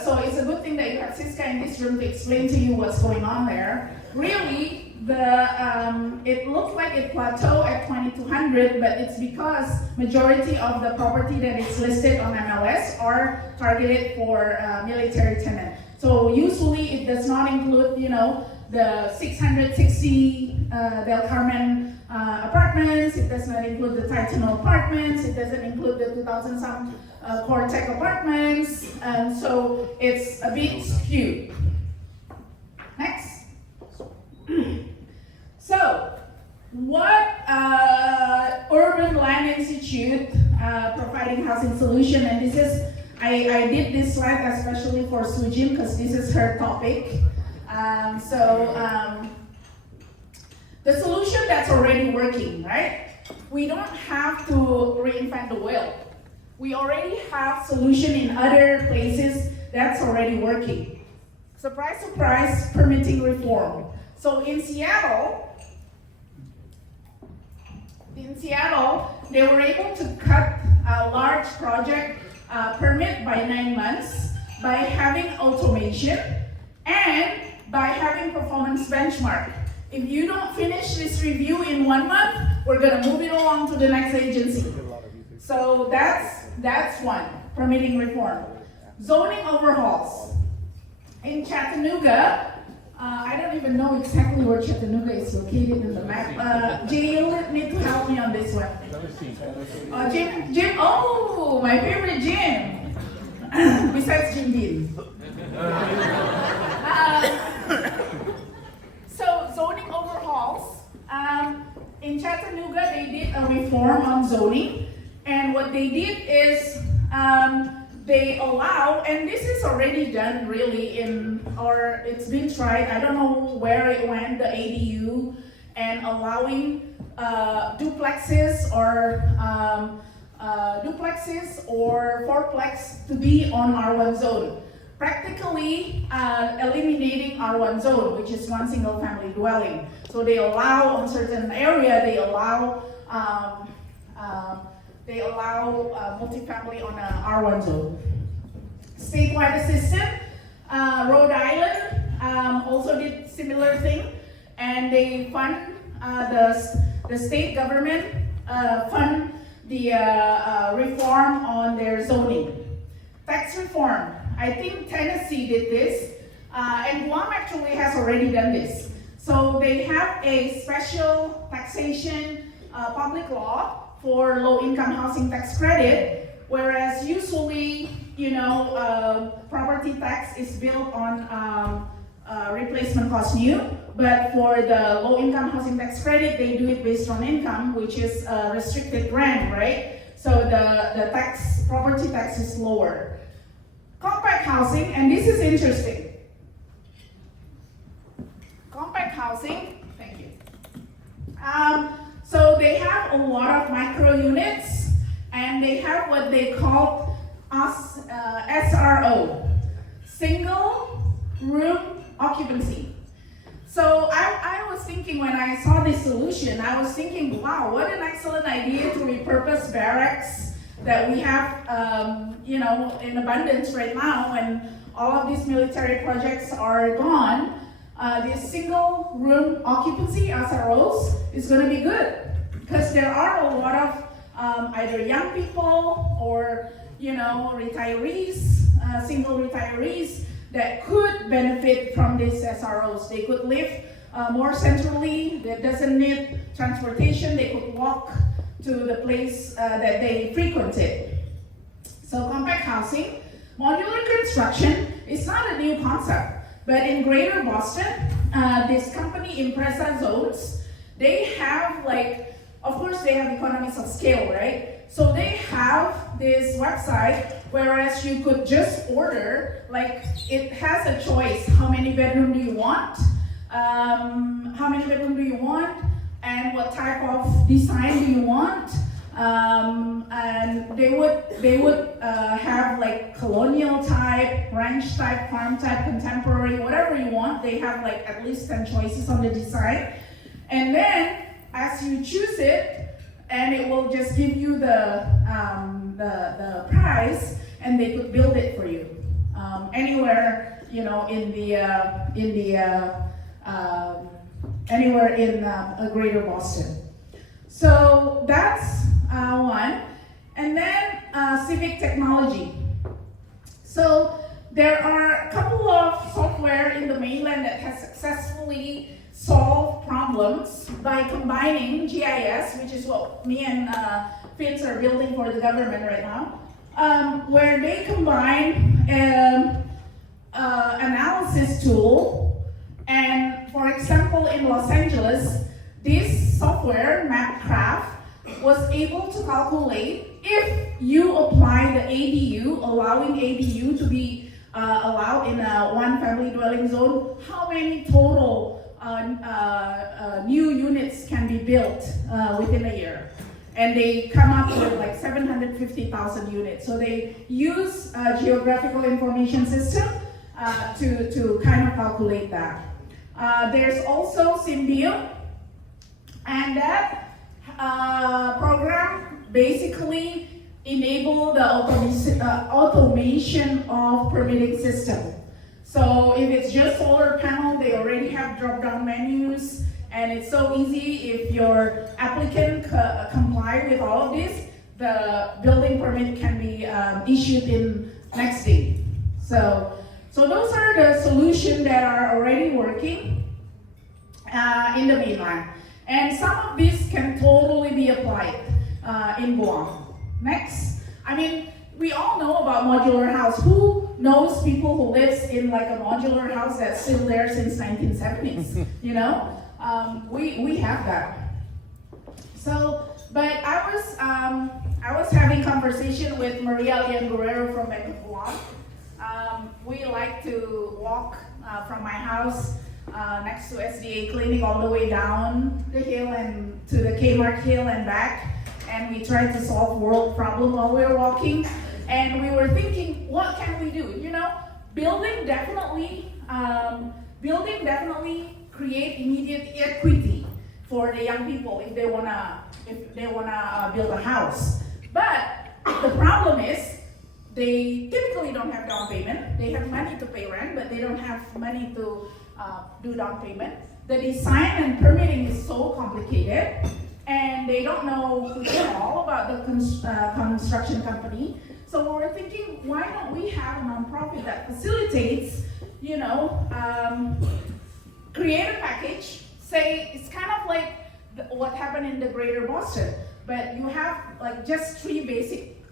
So it's a good thing that you have Siska in this room to explain to you what's going on there. Really, it looks like it plateaued at 2,200, but it's because majority of the property that is listed on MLS are targeted for military tenant. So usually it does not include, the 660 Del Carmen apartments. It does not include the Titano apartments. It doesn't include the 2,000 some Cortec apartments. So it's a bit skewed. Next. So, what Urban Land Institute providing housing solution, and this is, I did this slide especially for Sujin because this is her topic. The solution that's already working, right? We don't have to reinvent the wheel. We already have solution in other places that's already working. Surprise, surprise, permitting reform. So in Seattle, they were able to cut a large project permit by 9 months by having automation and by having performance benchmark. If you don't finish this review in 1 month, we're gonna move it along to the next agency. So that's one, permitting reform. Zoning overhauls. In Chattanooga, I don't even know exactly where Chattanooga is located in the map. Jay, you'll need to help me on this one. Jim, oh, my favorite Jim. Besides Jim Dean. So zoning overhauls. In Chattanooga, they did a reform on zoning. And what they did is they allow, and this is already done really or it's been tried, I don't know where it went, the ADU, and allowing duplexes or fourplex to be on R1 zone. Practically eliminating R1 zone, which is one single family dwelling. So they allow on certain area, they allow multifamily on a R1 zone. Statewide assistant, Rhode Island also did similar thing, and they fund the state government fund the reform on their zoning. Tax reform. I think Tennessee did this, and Guam actually has already done this. So they have a special taxation public law for low-income housing tax credit, whereas usually, property tax is built on replacement cost new, but for the low-income housing tax credit, they do it based on income, which is restricted rent, right? So the property tax is lower. Compact housing, and this is interesting. Compact housing, thank you. So they have a lot of micro units, and they have what they call SRO, single room occupancy. So I was thinking when I saw this solution, I was thinking, wow, what an excellent idea to repurpose barracks that we have, in abundance right now when all of these military projects are gone. This single room occupancy, SROs, is going to be good because there are a lot of either young people or, retirees, single retirees that could benefit from these SROs. They could live more centrally, that doesn't need transportation, they could walk to the place that they frequented. So compact housing, modular construction is not a new concept, but in Greater Boston, this company Impresa Zones, they have of course they have economies of scale, right? So they have this website, whereas you could just order, it has a choice, how many bedroom do you want, and what type of design do you want, and they would have colonial type, ranch type, farm type, contemporary, whatever you want. They have at least 10 choices on the design, and then as you choose it, and it will just give you the price, and they could build it for you anywhere, anywhere in Greater Boston. So that's one, and then civic technology. So there are a couple of software in the mainland that has successfully solved problems by combining GIS, which is what me and Fins are building for the government right now, where they combine analysis tool, and for example in Los Angeles, this software, Mapcraft, was able to calculate if you apply the ADU, allowing ADU to be allowed in a one family dwelling zone, how many total new units can be built within a year. And they come up with 750,000 units. So they use a geographical information system to kind of calculate that. There's also Symbio, and that program basically enable the automation of permitting system. So if it's just solar panel, they already have drop-down menus, and it's so easy. If your applicant comply with all of this, the building permit can be issued in next day. So those are the solutions that are already working in the mainland. And some of these can totally be applied in Guam. Next, we all know about modular house. Who knows people who lives in a modular house that's still there since 1970s? We have that. So, but I was having conversation with Maria Lian Guerrero from Guam. We like to walk from my house next to SDA clinic all the way down the hill and to the Kmart hill and back. And we tried to solve world problem while we were walking. And we were thinking, what can we do? Building definitely create immediate equity for the young people if they wanna build a house. But the problem is they typically don't have down payment. They have money to pay rent, but they don't have money to do down payment. The design and permitting is so complicated, and they don't know who to call about the construction company. So we're thinking, why don't we have a nonprofit that facilitates, create a package, say it's kind of like what happened in the greater Boston, but you have like just 3 basic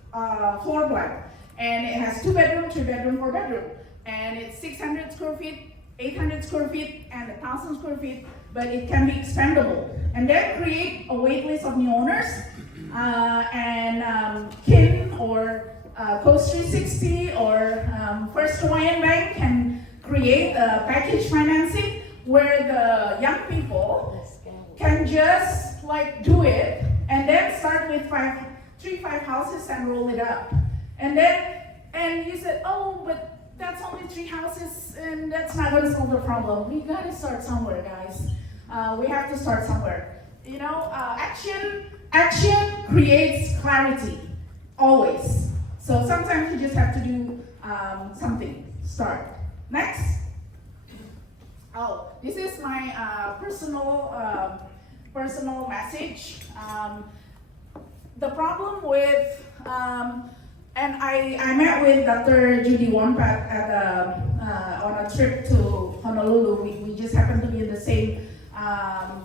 floor plan, and it has 2 bedroom, 3 bedroom, 4 bedroom, and it's 600 square feet, 800 square feet, and 1,000 square feet, but it can be expandable. And then create a wait list of new owners, and KIN or Coast 360 or First Hawaiian Bank can create a package financing where the young people can just like do it and then start with 3-5 houses and roll it up. And you said, oh, but that's only 3 houses and that's not going to solve the problem. We got to start somewhere, guys. We have to start somewhere. Action creates clarity, always. So sometimes you just have to do something. Start. Next. Oh, this is my personal message. The problem with, and I met with Dr. Judy Wonpat on a trip to Honolulu. We just happened to be in the same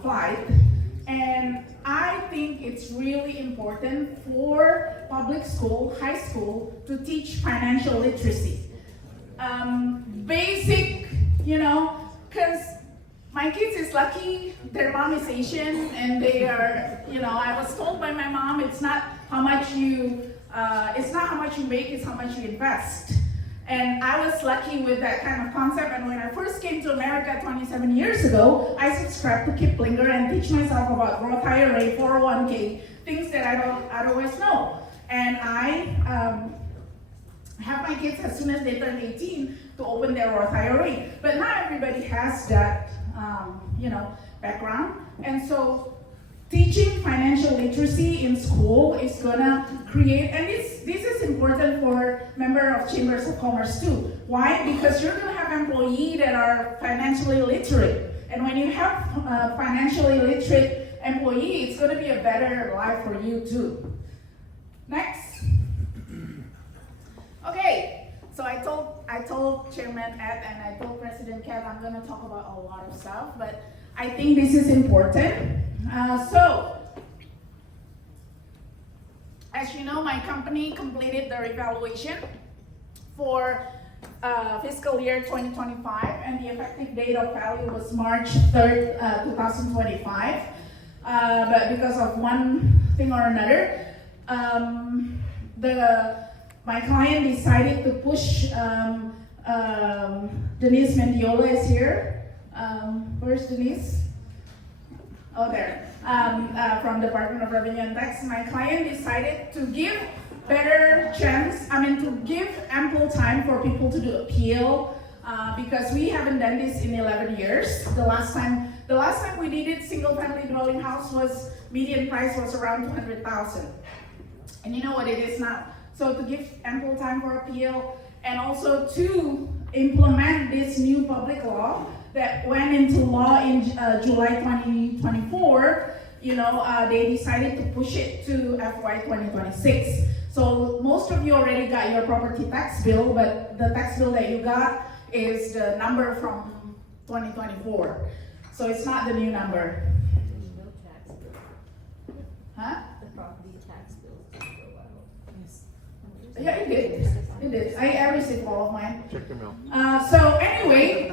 flight. And I think it's really important for public school, high school, to teach financial literacy. Basic, because my kids is lucky, their mom is Asian, and they are, I was told by my mom, it's not how much you make, it's how much you invest. And I was lucky with that kind of concept, and when I first came to America 27 years ago, I subscribed to Kiplinger and teach myself about Roth IRA, 401k, things that I don't otherwise know. And I have my kids as soon as they turn 18 to open their Roth IRA. But not everybody has that, background. And so teaching financial literacy in school is gonna create, and this is important for members of Chambers of Commerce too. Why? Because you're gonna have employees that are financially literate. And when you have a financially literate employee, it's gonna be a better life for you too. Next. Okay, so I told Chairman Ed and I told President Kat I'm gonna talk about a lot of stuff, but I think this is important. So, as you know, my company completed their evaluation for fiscal year 2025, and the effective date of value was March 3rd, 2025. But because of one thing or another, my client decided to push, Denise Mendiola is here. Where's Denise? Oh, there. From Department of Revenue and Tax. My client decided to give to give ample time for people to do appeal, because we haven't done this in 11 years. The last time we did it, single family dwelling house was, median price was around $200,000. And you know what it is now. So to give ample time for appeal, and also to implement this new public law that went into law in July 2024, they decided to push it to FY 2026. So most of you already got your property tax bill, but the tax bill that you got is the number from 2024. So it's not the new number. No tax bill. Huh? The property tax bill did go out. Yes. Yeah, it did. It did. I received all of mine. Check your mail. So anyway,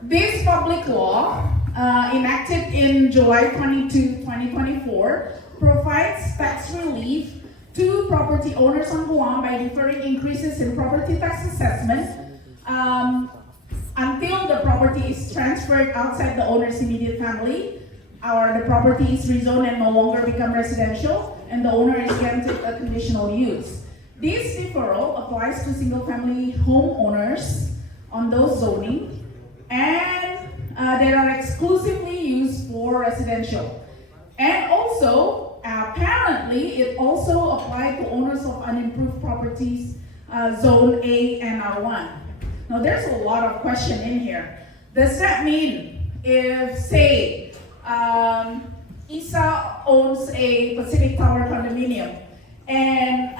this public law, enacted in July 22, 2024, provides tax relief to property owners on Guam by deferring increases in property tax assessment until the property is transferred outside the owner's immediate family, or the property is rezoned and no longer become residential, and the owner is granted a conditional use. This deferral applies to single-family homeowners on those zoning and that are exclusively used for residential. And also, apparently, it also applied to owners of unimproved properties, Zone A and R1. Now, there's a lot of question in here. Does that mean if, say, Isa owns a Pacific Tower condominium, and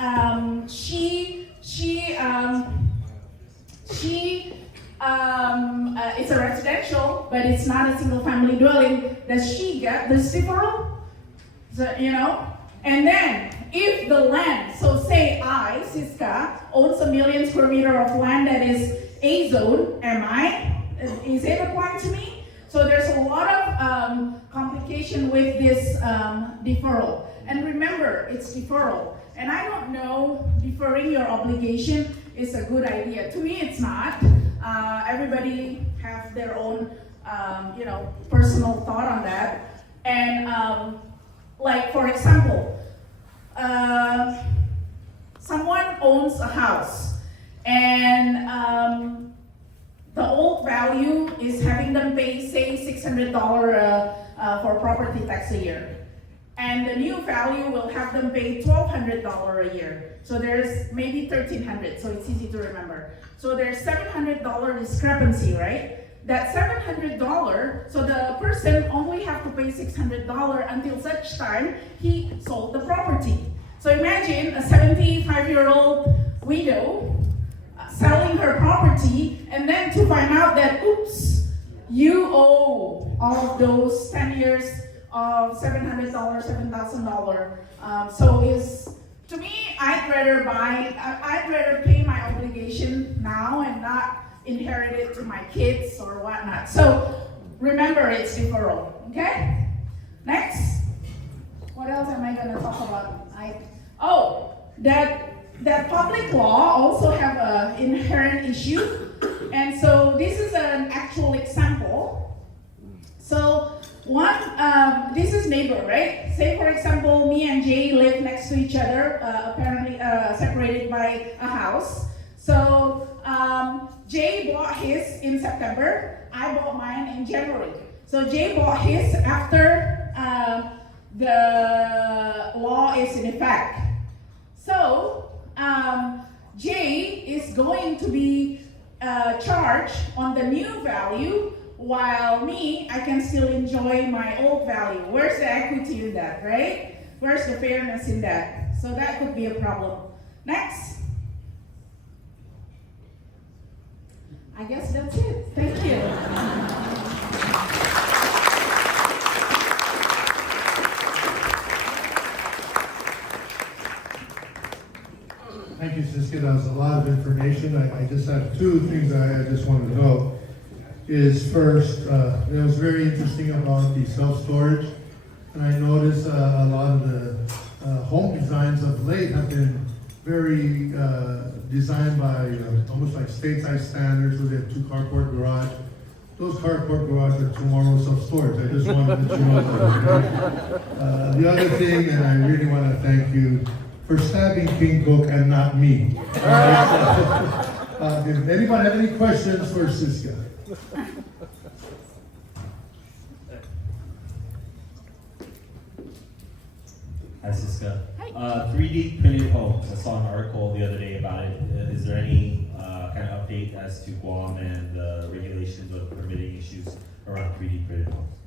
it's a residential, but it's not a single family dwelling. Does she get this deferral? So, and then if the land, so say I, Siska, owns 1 million square meter of land that is A zone, is it applying to me? So there's a lot of complication with this deferral. And remember, it's deferral. And I don't know, deferring your obligation is a good idea. To me, it's not. Everybody have their own, personal thought on that. And like, for example, someone owns a house, and the old value is having them pay, say, $600 for property tax a year. And the new value will have them pay $1,200 a year. So there's maybe $1,300, so it's easy to remember. So there's $700 discrepancy, right? That $700, so the person only have to pay $600 until such time he sold the property. So imagine a 75-year-old widow selling her property, and then to find out that, oops, you owe all of those 10 years of $700, $7,000. So to me, I'd rather pay my obligation now and not inherit it to my kids or whatnot. So remember, it's deferral, okay? Next. What else am I gonna talk about? That public law also have an inherent issue. And so this is an actual example. So this is neighbor, right? Say for example, me and Jay live next to each other, apparently separated by a house. So Jay bought his in September, I bought mine in January. So Jay bought his after the law is in effect. So Jay is going to be charged on the new value, while me, I can still enjoy my old value. Where's the equity in that, right? Where's the fairness in that? So that could be a problem. Next. I guess that's it. Thank you. Thank you, Siska. That was a lot of information. I just have two things I just wanted to know. Is first, it was very interesting about the self-storage, and I noticed a lot of the home designs of late have been very designed by almost like stateside standards, where they have 2 carport garage. Those carport garages are tomorrow self-storage. I just wanted to let you know that. The other thing, and I really want to thank you for stabbing King Cook and not me. If anybody have any questions for Siska? Hi, Siska. 3D printed homes. I saw an article the other day about it. Is there any kind of update as to Guam and the regulations or permitting issues around 3D printed homes?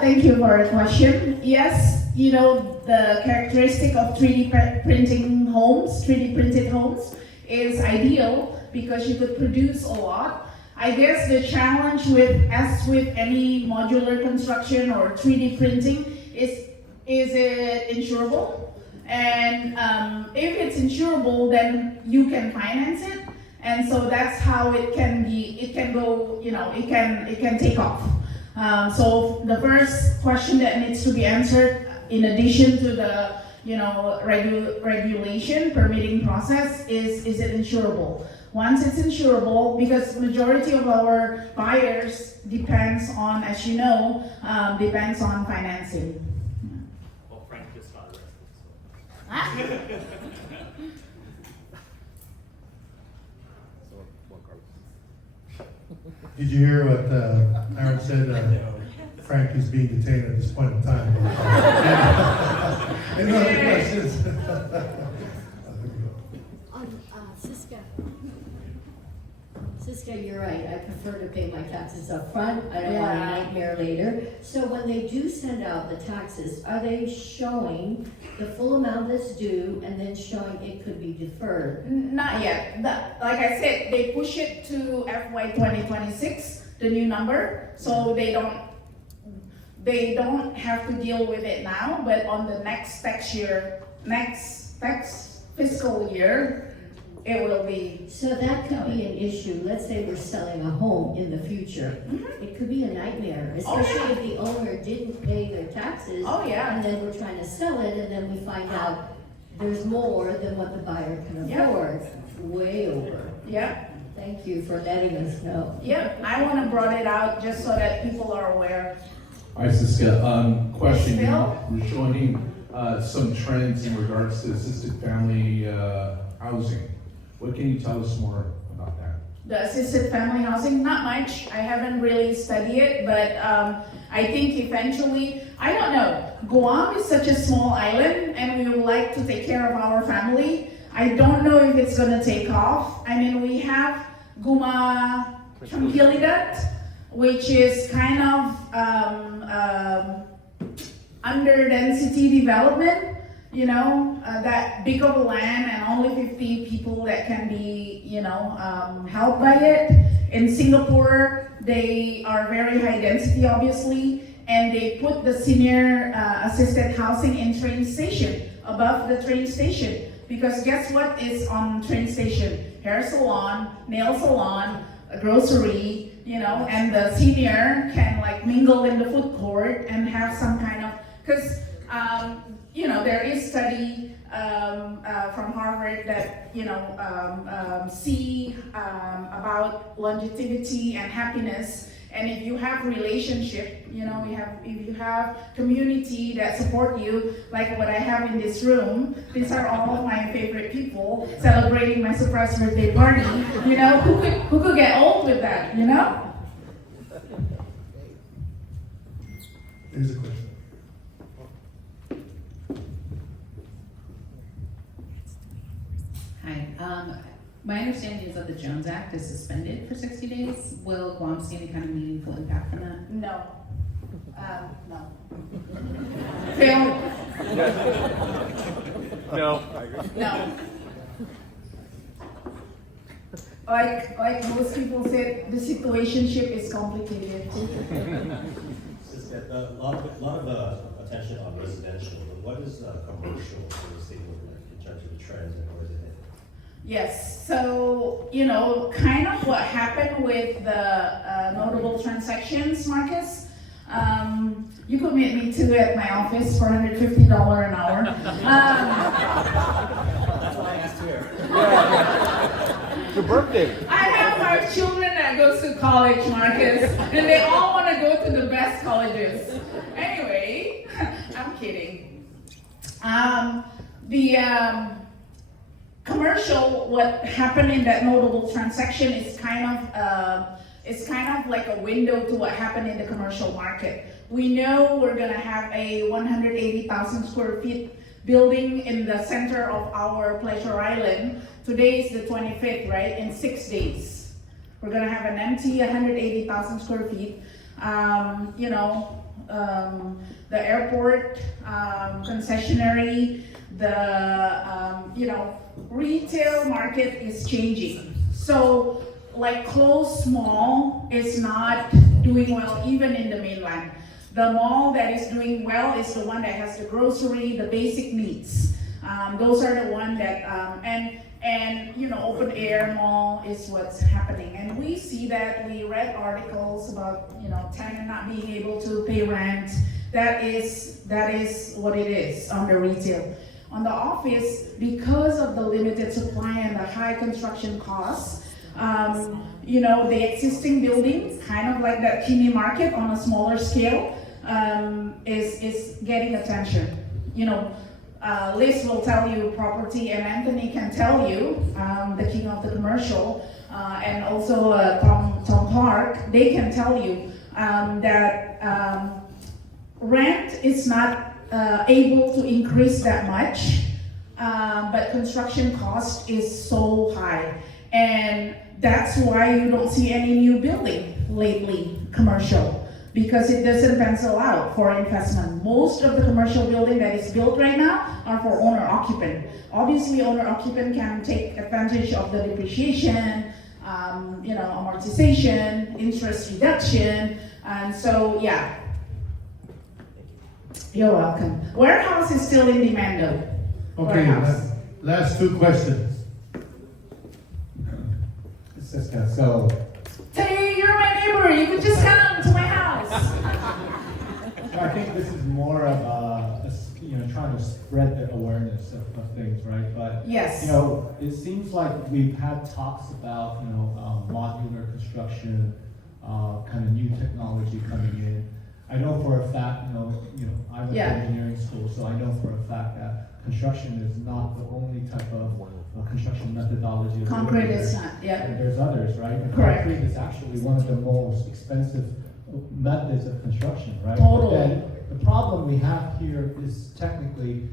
Thank you for the question. Yes, the characteristic of 3D printing homes, 3D printed homes, is ideal because you could produce a lot. I guess the challenge as with any modular construction or 3D printing is it insurable? And if it's insurable, then you can finance it. And so that's how it can go, it can take off. So the first question that needs to be answered, in addition to the regulation permitting process, is it insurable? Once it's insurable, because majority of our buyers depends on, as you know, depends on financing. Well, Frank just got arrested. Did you hear what Aaron said? Frank is being detained at this point in time. Any other questions? Siska. Siska, you're right, I prefer to pay my taxes up front. I don't want a Yeah. nightmare later. So when they do send out the taxes, are they showing the full amount that's due and then showing it could be deferred? Not yet. Like I said, they push it to FY 2026, the new number, so they don't have to deal with it now, but on the next tax fiscal year, it will be. So that could be an issue. Let's say we're selling a home in the future. It could be a nightmare, especially if the owner didn't pay their taxes. Oh, yeah. And then we're trying to sell it, and then we find out there's more than what the buyer can Yeah. afford. Way over. Yeah, Thank you for letting us know. yeah, I wanna brought it out just so that people are aware. Hi, Siska. Question, Bill? you're showing some trends in regards to assisted family housing. What can you tell us more about that? The assisted family housing, not much. I haven't really studied it, but I think eventually, I don't know. Guam is such a small island, and we would like to take care of our family. I don't know if it's gonna take off. I mean, we have Guma Tranquilidad, which is kind of under density development. You know, that big of a land and only 50 people that can be, helped by it. In Singapore, they are very high density, obviously, and they put the senior assisted housing in train station, above the train station. Because guess what is on train station? Hair salon, nail salon, a grocery, and the senior can like mingle in the food court and have some kind of, because there is study from Harvard that see about longevity and happiness. And if you have relationship, if you have community that support you, like what I have in this room, these are all of my favorite people celebrating my surprise birthday party. Who could get old with that? Here's a question. Hi. My understanding is that the Jones Act is suspended for 60 days. Will Guam see any kind of meaningful impact from that? No. No. Phil? No. No. Like most people said, the situationship is complicated. Just that a lot of attention on residential, but what is commercial real estate look like in terms of the trends and where is it headed? Yes, so, kind of what happened with the notable transactions, Marcus. You could meet me too at my office for $150 an hour. That's why I asked here. Your birthday. I have 5 children that goes to college, Marcus, and they all want to go to the best colleges. Anyway, I'm kidding. Commercial, what happened in that notable transaction is kind of like a window to what happened in the commercial market. We know we're gonna have a 180,000 square feet building in the center of our Pleasure Island. Today is the 25th, right? In 6 days. We're gonna have an empty 180,000 square feet. The airport, concessionary, the retail market is changing. So like closed mall is not doing well even in the mainland. The mall that is doing well is the one that has the grocery, the basic needs. Those are the one that, open air mall is what's happening. And we see that, we read articles about, tenant not being able to pay rent. That is what it is on the retail. On the office, because of the limited supply and the high construction costs, the existing buildings, kind of like that teeny market on a smaller scale, is getting attention. Liz will tell you property, and Anthony can tell you, the king of the commercial, and also Tom Clark, they can tell you that rent is not able to increase that much, but construction cost is so high. And that's why you don't see any new building lately, commercial, because it doesn't pencil out for investment. Most of the commercial building that is built right now are for owner-occupant. Obviously, owner-occupant can take advantage of the depreciation, amortization, interest reduction, and so, yeah. You're welcome. Warehouse is still in demand though. Okay, Warehouse. last two questions. Siska, so, Hey, you're my neighbor. You could just come to my house. I think this is more of trying to spread the awareness of things, right? But Yes. it seems like we've had talks about modular construction, kind of new technology coming in. I know for a fact, I went to engineering school, so I know for a fact that construction is not the only type of construction methodology. Concrete is not, And there's others, right? And Correct. concrete is actually one of the most expensive methods of construction, right? Totally. But then the problem we have here is technically,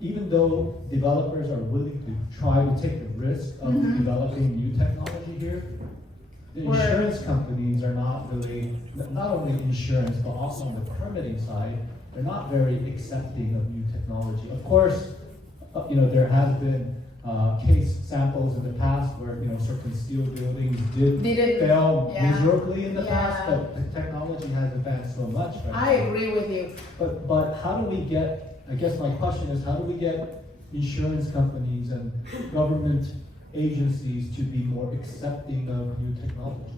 even though developers are willing to try to take the risk of developing new technology here, the insurance companies are not only insurance, but also on the permitting side, they're not very accepting of new technology. Of course, there has been case samples in the past where certain steel buildings did fail miserably in the past, but the technology has advanced so much. Right? I agree with you. But how do we get? I guess my question is, how do we get insurance companies and government agencies to be more accepting of new technology?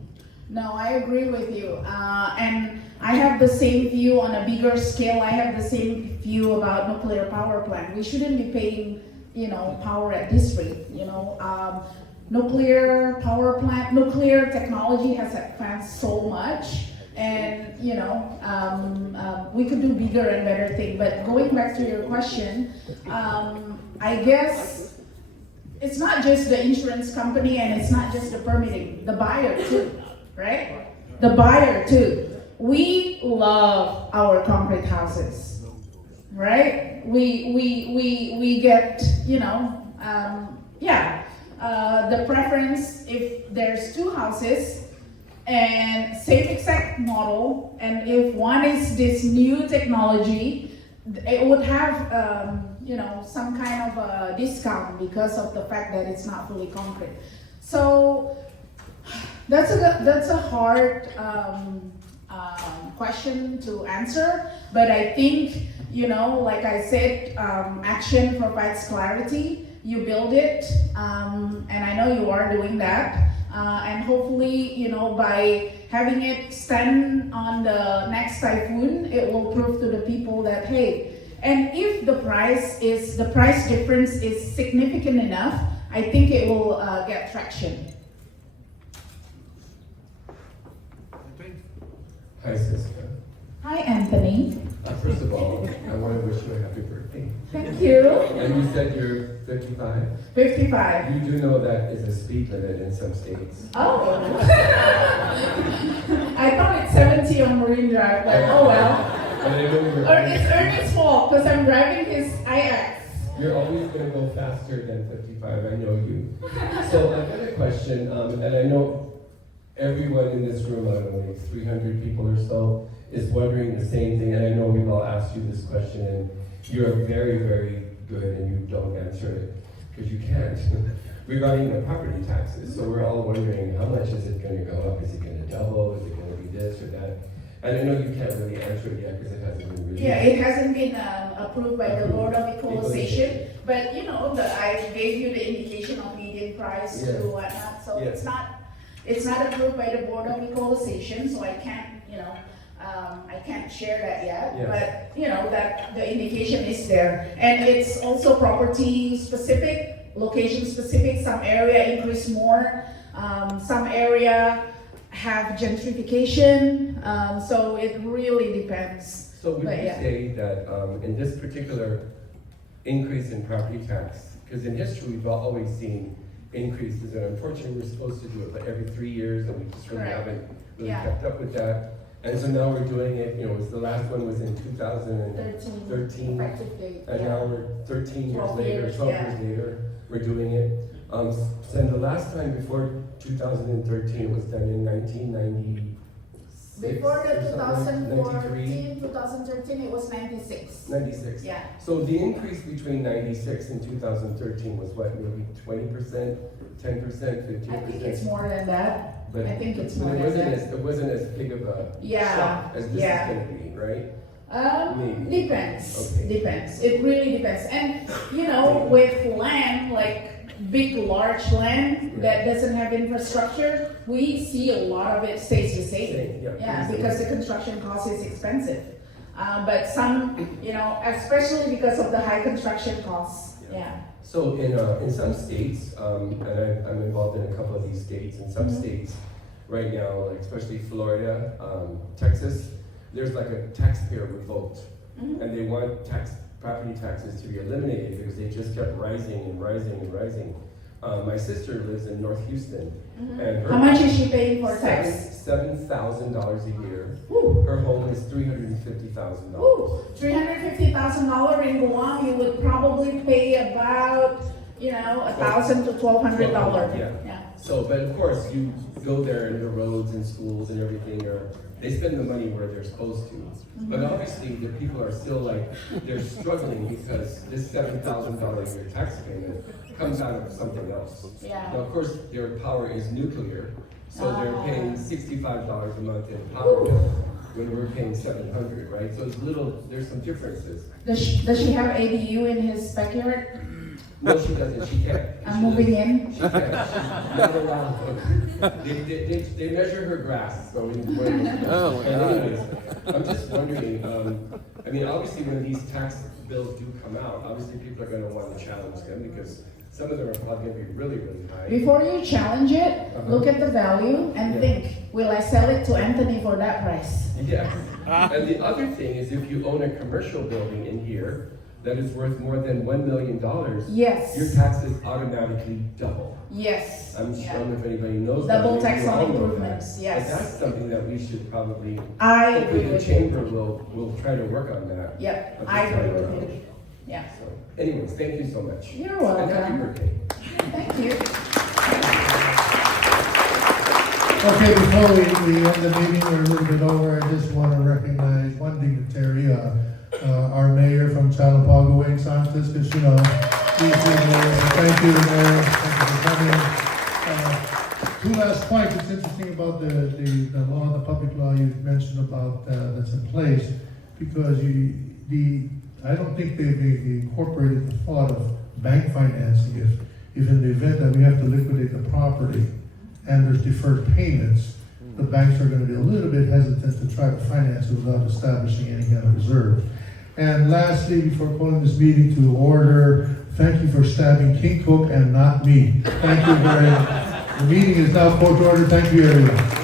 No, I agree with you. And I have the same view on a bigger scale. I have the same view about nuclear power plant. We shouldn't be paying, power at this rate. Nuclear power plant, nuclear technology has advanced so much. And, we could do bigger and better things. But going back to your question, I guess it's not just the insurance company and it's not just the permitting, the buyer too, right? The buyer too. We love our concrete houses, right? We get, the preference if there's two houses and same exact model, and if one is this new technology, it would have, some kind of a discount because of the fact that it's not fully concrete. So that's a hard question to answer, but I think, like I said, action provides clarity. You build it, and I know you are doing that. And hopefully, by having it stand on the next typhoon, it will prove to the people that, hey, and if the price difference is significant enough, I think it will get traction. Hi, Siska. Hi, Anthony. First of all, I want to wish you a happy birthday. Thank you. And you said you're 55? 55. You do know that is a speed limit in some states. Oh. I thought it's 70 on Marine Drive, but oh well. Or it's Ernie's fault because I'm driving his IX. You're always going to go faster than 55, I know you. So I've got a question, and I know everyone in this room, I don't know, like 300 people or so, is wondering the same thing, and I know we've all asked you this question, and you're very, very good, and you don't answer it, because you can't, regarding the property taxes. So we're all wondering, how much is it going to go up? Is it going to double? Is it going to be this or that? And I know you can't really answer it yet, because it hasn't been released. Yeah, it hasn't been approved by the Board of Equalization, but I gave you the indication of median price to whatnot, so it's not approved by the Board of Equalization, so I can't, I can't share that yet, but that the indication is there. And it's also property specific, location specific. Some area increase more, some area have gentrification, so it really depends. So would you say that in this particular increase in property tax, because in history we've always seen increases, and unfortunately we're supposed to do it every 3 years, and we just really haven't really kept up with that. And so now we're doing it, the last one was in 2013, Effective date, and now we're 13 years later, 12 years later, we're doing it. Since the last time before 2013, it was done in 1996. Before the or something, 93. 2014, 2013, it was 96. 96. Yeah. So the increase between 96 and 2013 was what, maybe 20%, 10%, 15%? I think it's more than that. But I think it's but more it than wasn't that. it wasn't as big of a Yeah, shock as this yeah. is going to be, right? Maybe. Depends. Okay. Depends. It really depends. And you know, with land, like big, large land that doesn't have infrastructure, we see a lot of it stays the same. Yeah, because the construction cost is expensive. But some, you know, especially because of the high construction costs. Yeah. So in some states, and I'm involved in a couple of these states, in some states right now, like especially Florida, Texas, there's like a taxpayer revolt, and they want property taxes to be eliminated because they just kept rising and rising and rising. My sister lives in North Houston, and her How much is she paying for tax? $7,000 a year. Ooh. Her home is $350,000. Ooh, $350,000 in Guam, you would probably pay about, you know, $1,000 to $1,200. Yeah. So, but of course, you go there and the roads and schools and everything they spend the money where they're supposed to. But obviously, the people are still like, they're struggling because this $7,000 a year tax payment comes out of something else. Yeah. Now, of course, their power is nuclear, so they're paying $65 a month in power bill when we're paying $700, right? So there's some differences. Does she have ADU in his backyard? No, she doesn't. She can't. I'm moving in. She can't. She's not allowed. They measure her grass. So Oh, my God. anyways, I'm just wondering. I mean, obviously, when these tax bills do come out, obviously people are going to want to challenge them because some of them are probably going to be really, really high. Before you challenge it, look at the value and think, will I sell it to Anthony for that price? Yes. And the other thing is, if you own a commercial building in here that is worth more than $1 million, Yes. your taxes automatically double. Yes. I'm Yeah. sure if anybody knows Double that. tax maybe you on all know that. improvements, yes. But that's something that we should probably, I hopefully agree the with you. chamber will try to work on that. Yep, At I this agree time with around. you. Yeah. So, anyways, thank you so much. You're And happy welcome. birthday. Thank you. Okay, before we end the meeting, we're a little bit over, I just want to recognize one dignitary, our mayor from Chalapago, Wayne Sanchez, because, you know, he's the mayor. Thank you, Mayor, thank you for coming. Two last points, it's interesting about the law, the public law you mentioned about, that's in place, because I don't think they incorporated the thought of bank financing if in the event that we have to liquidate the property and there's deferred payments, the banks are going to be a little bit hesitant to try to finance it without establishing any kind of reserve. And lastly, before calling this meeting to order, thank you for stabbing King Cook and not me. Thank you very much. The meeting is now called to order. Thank you, everyone.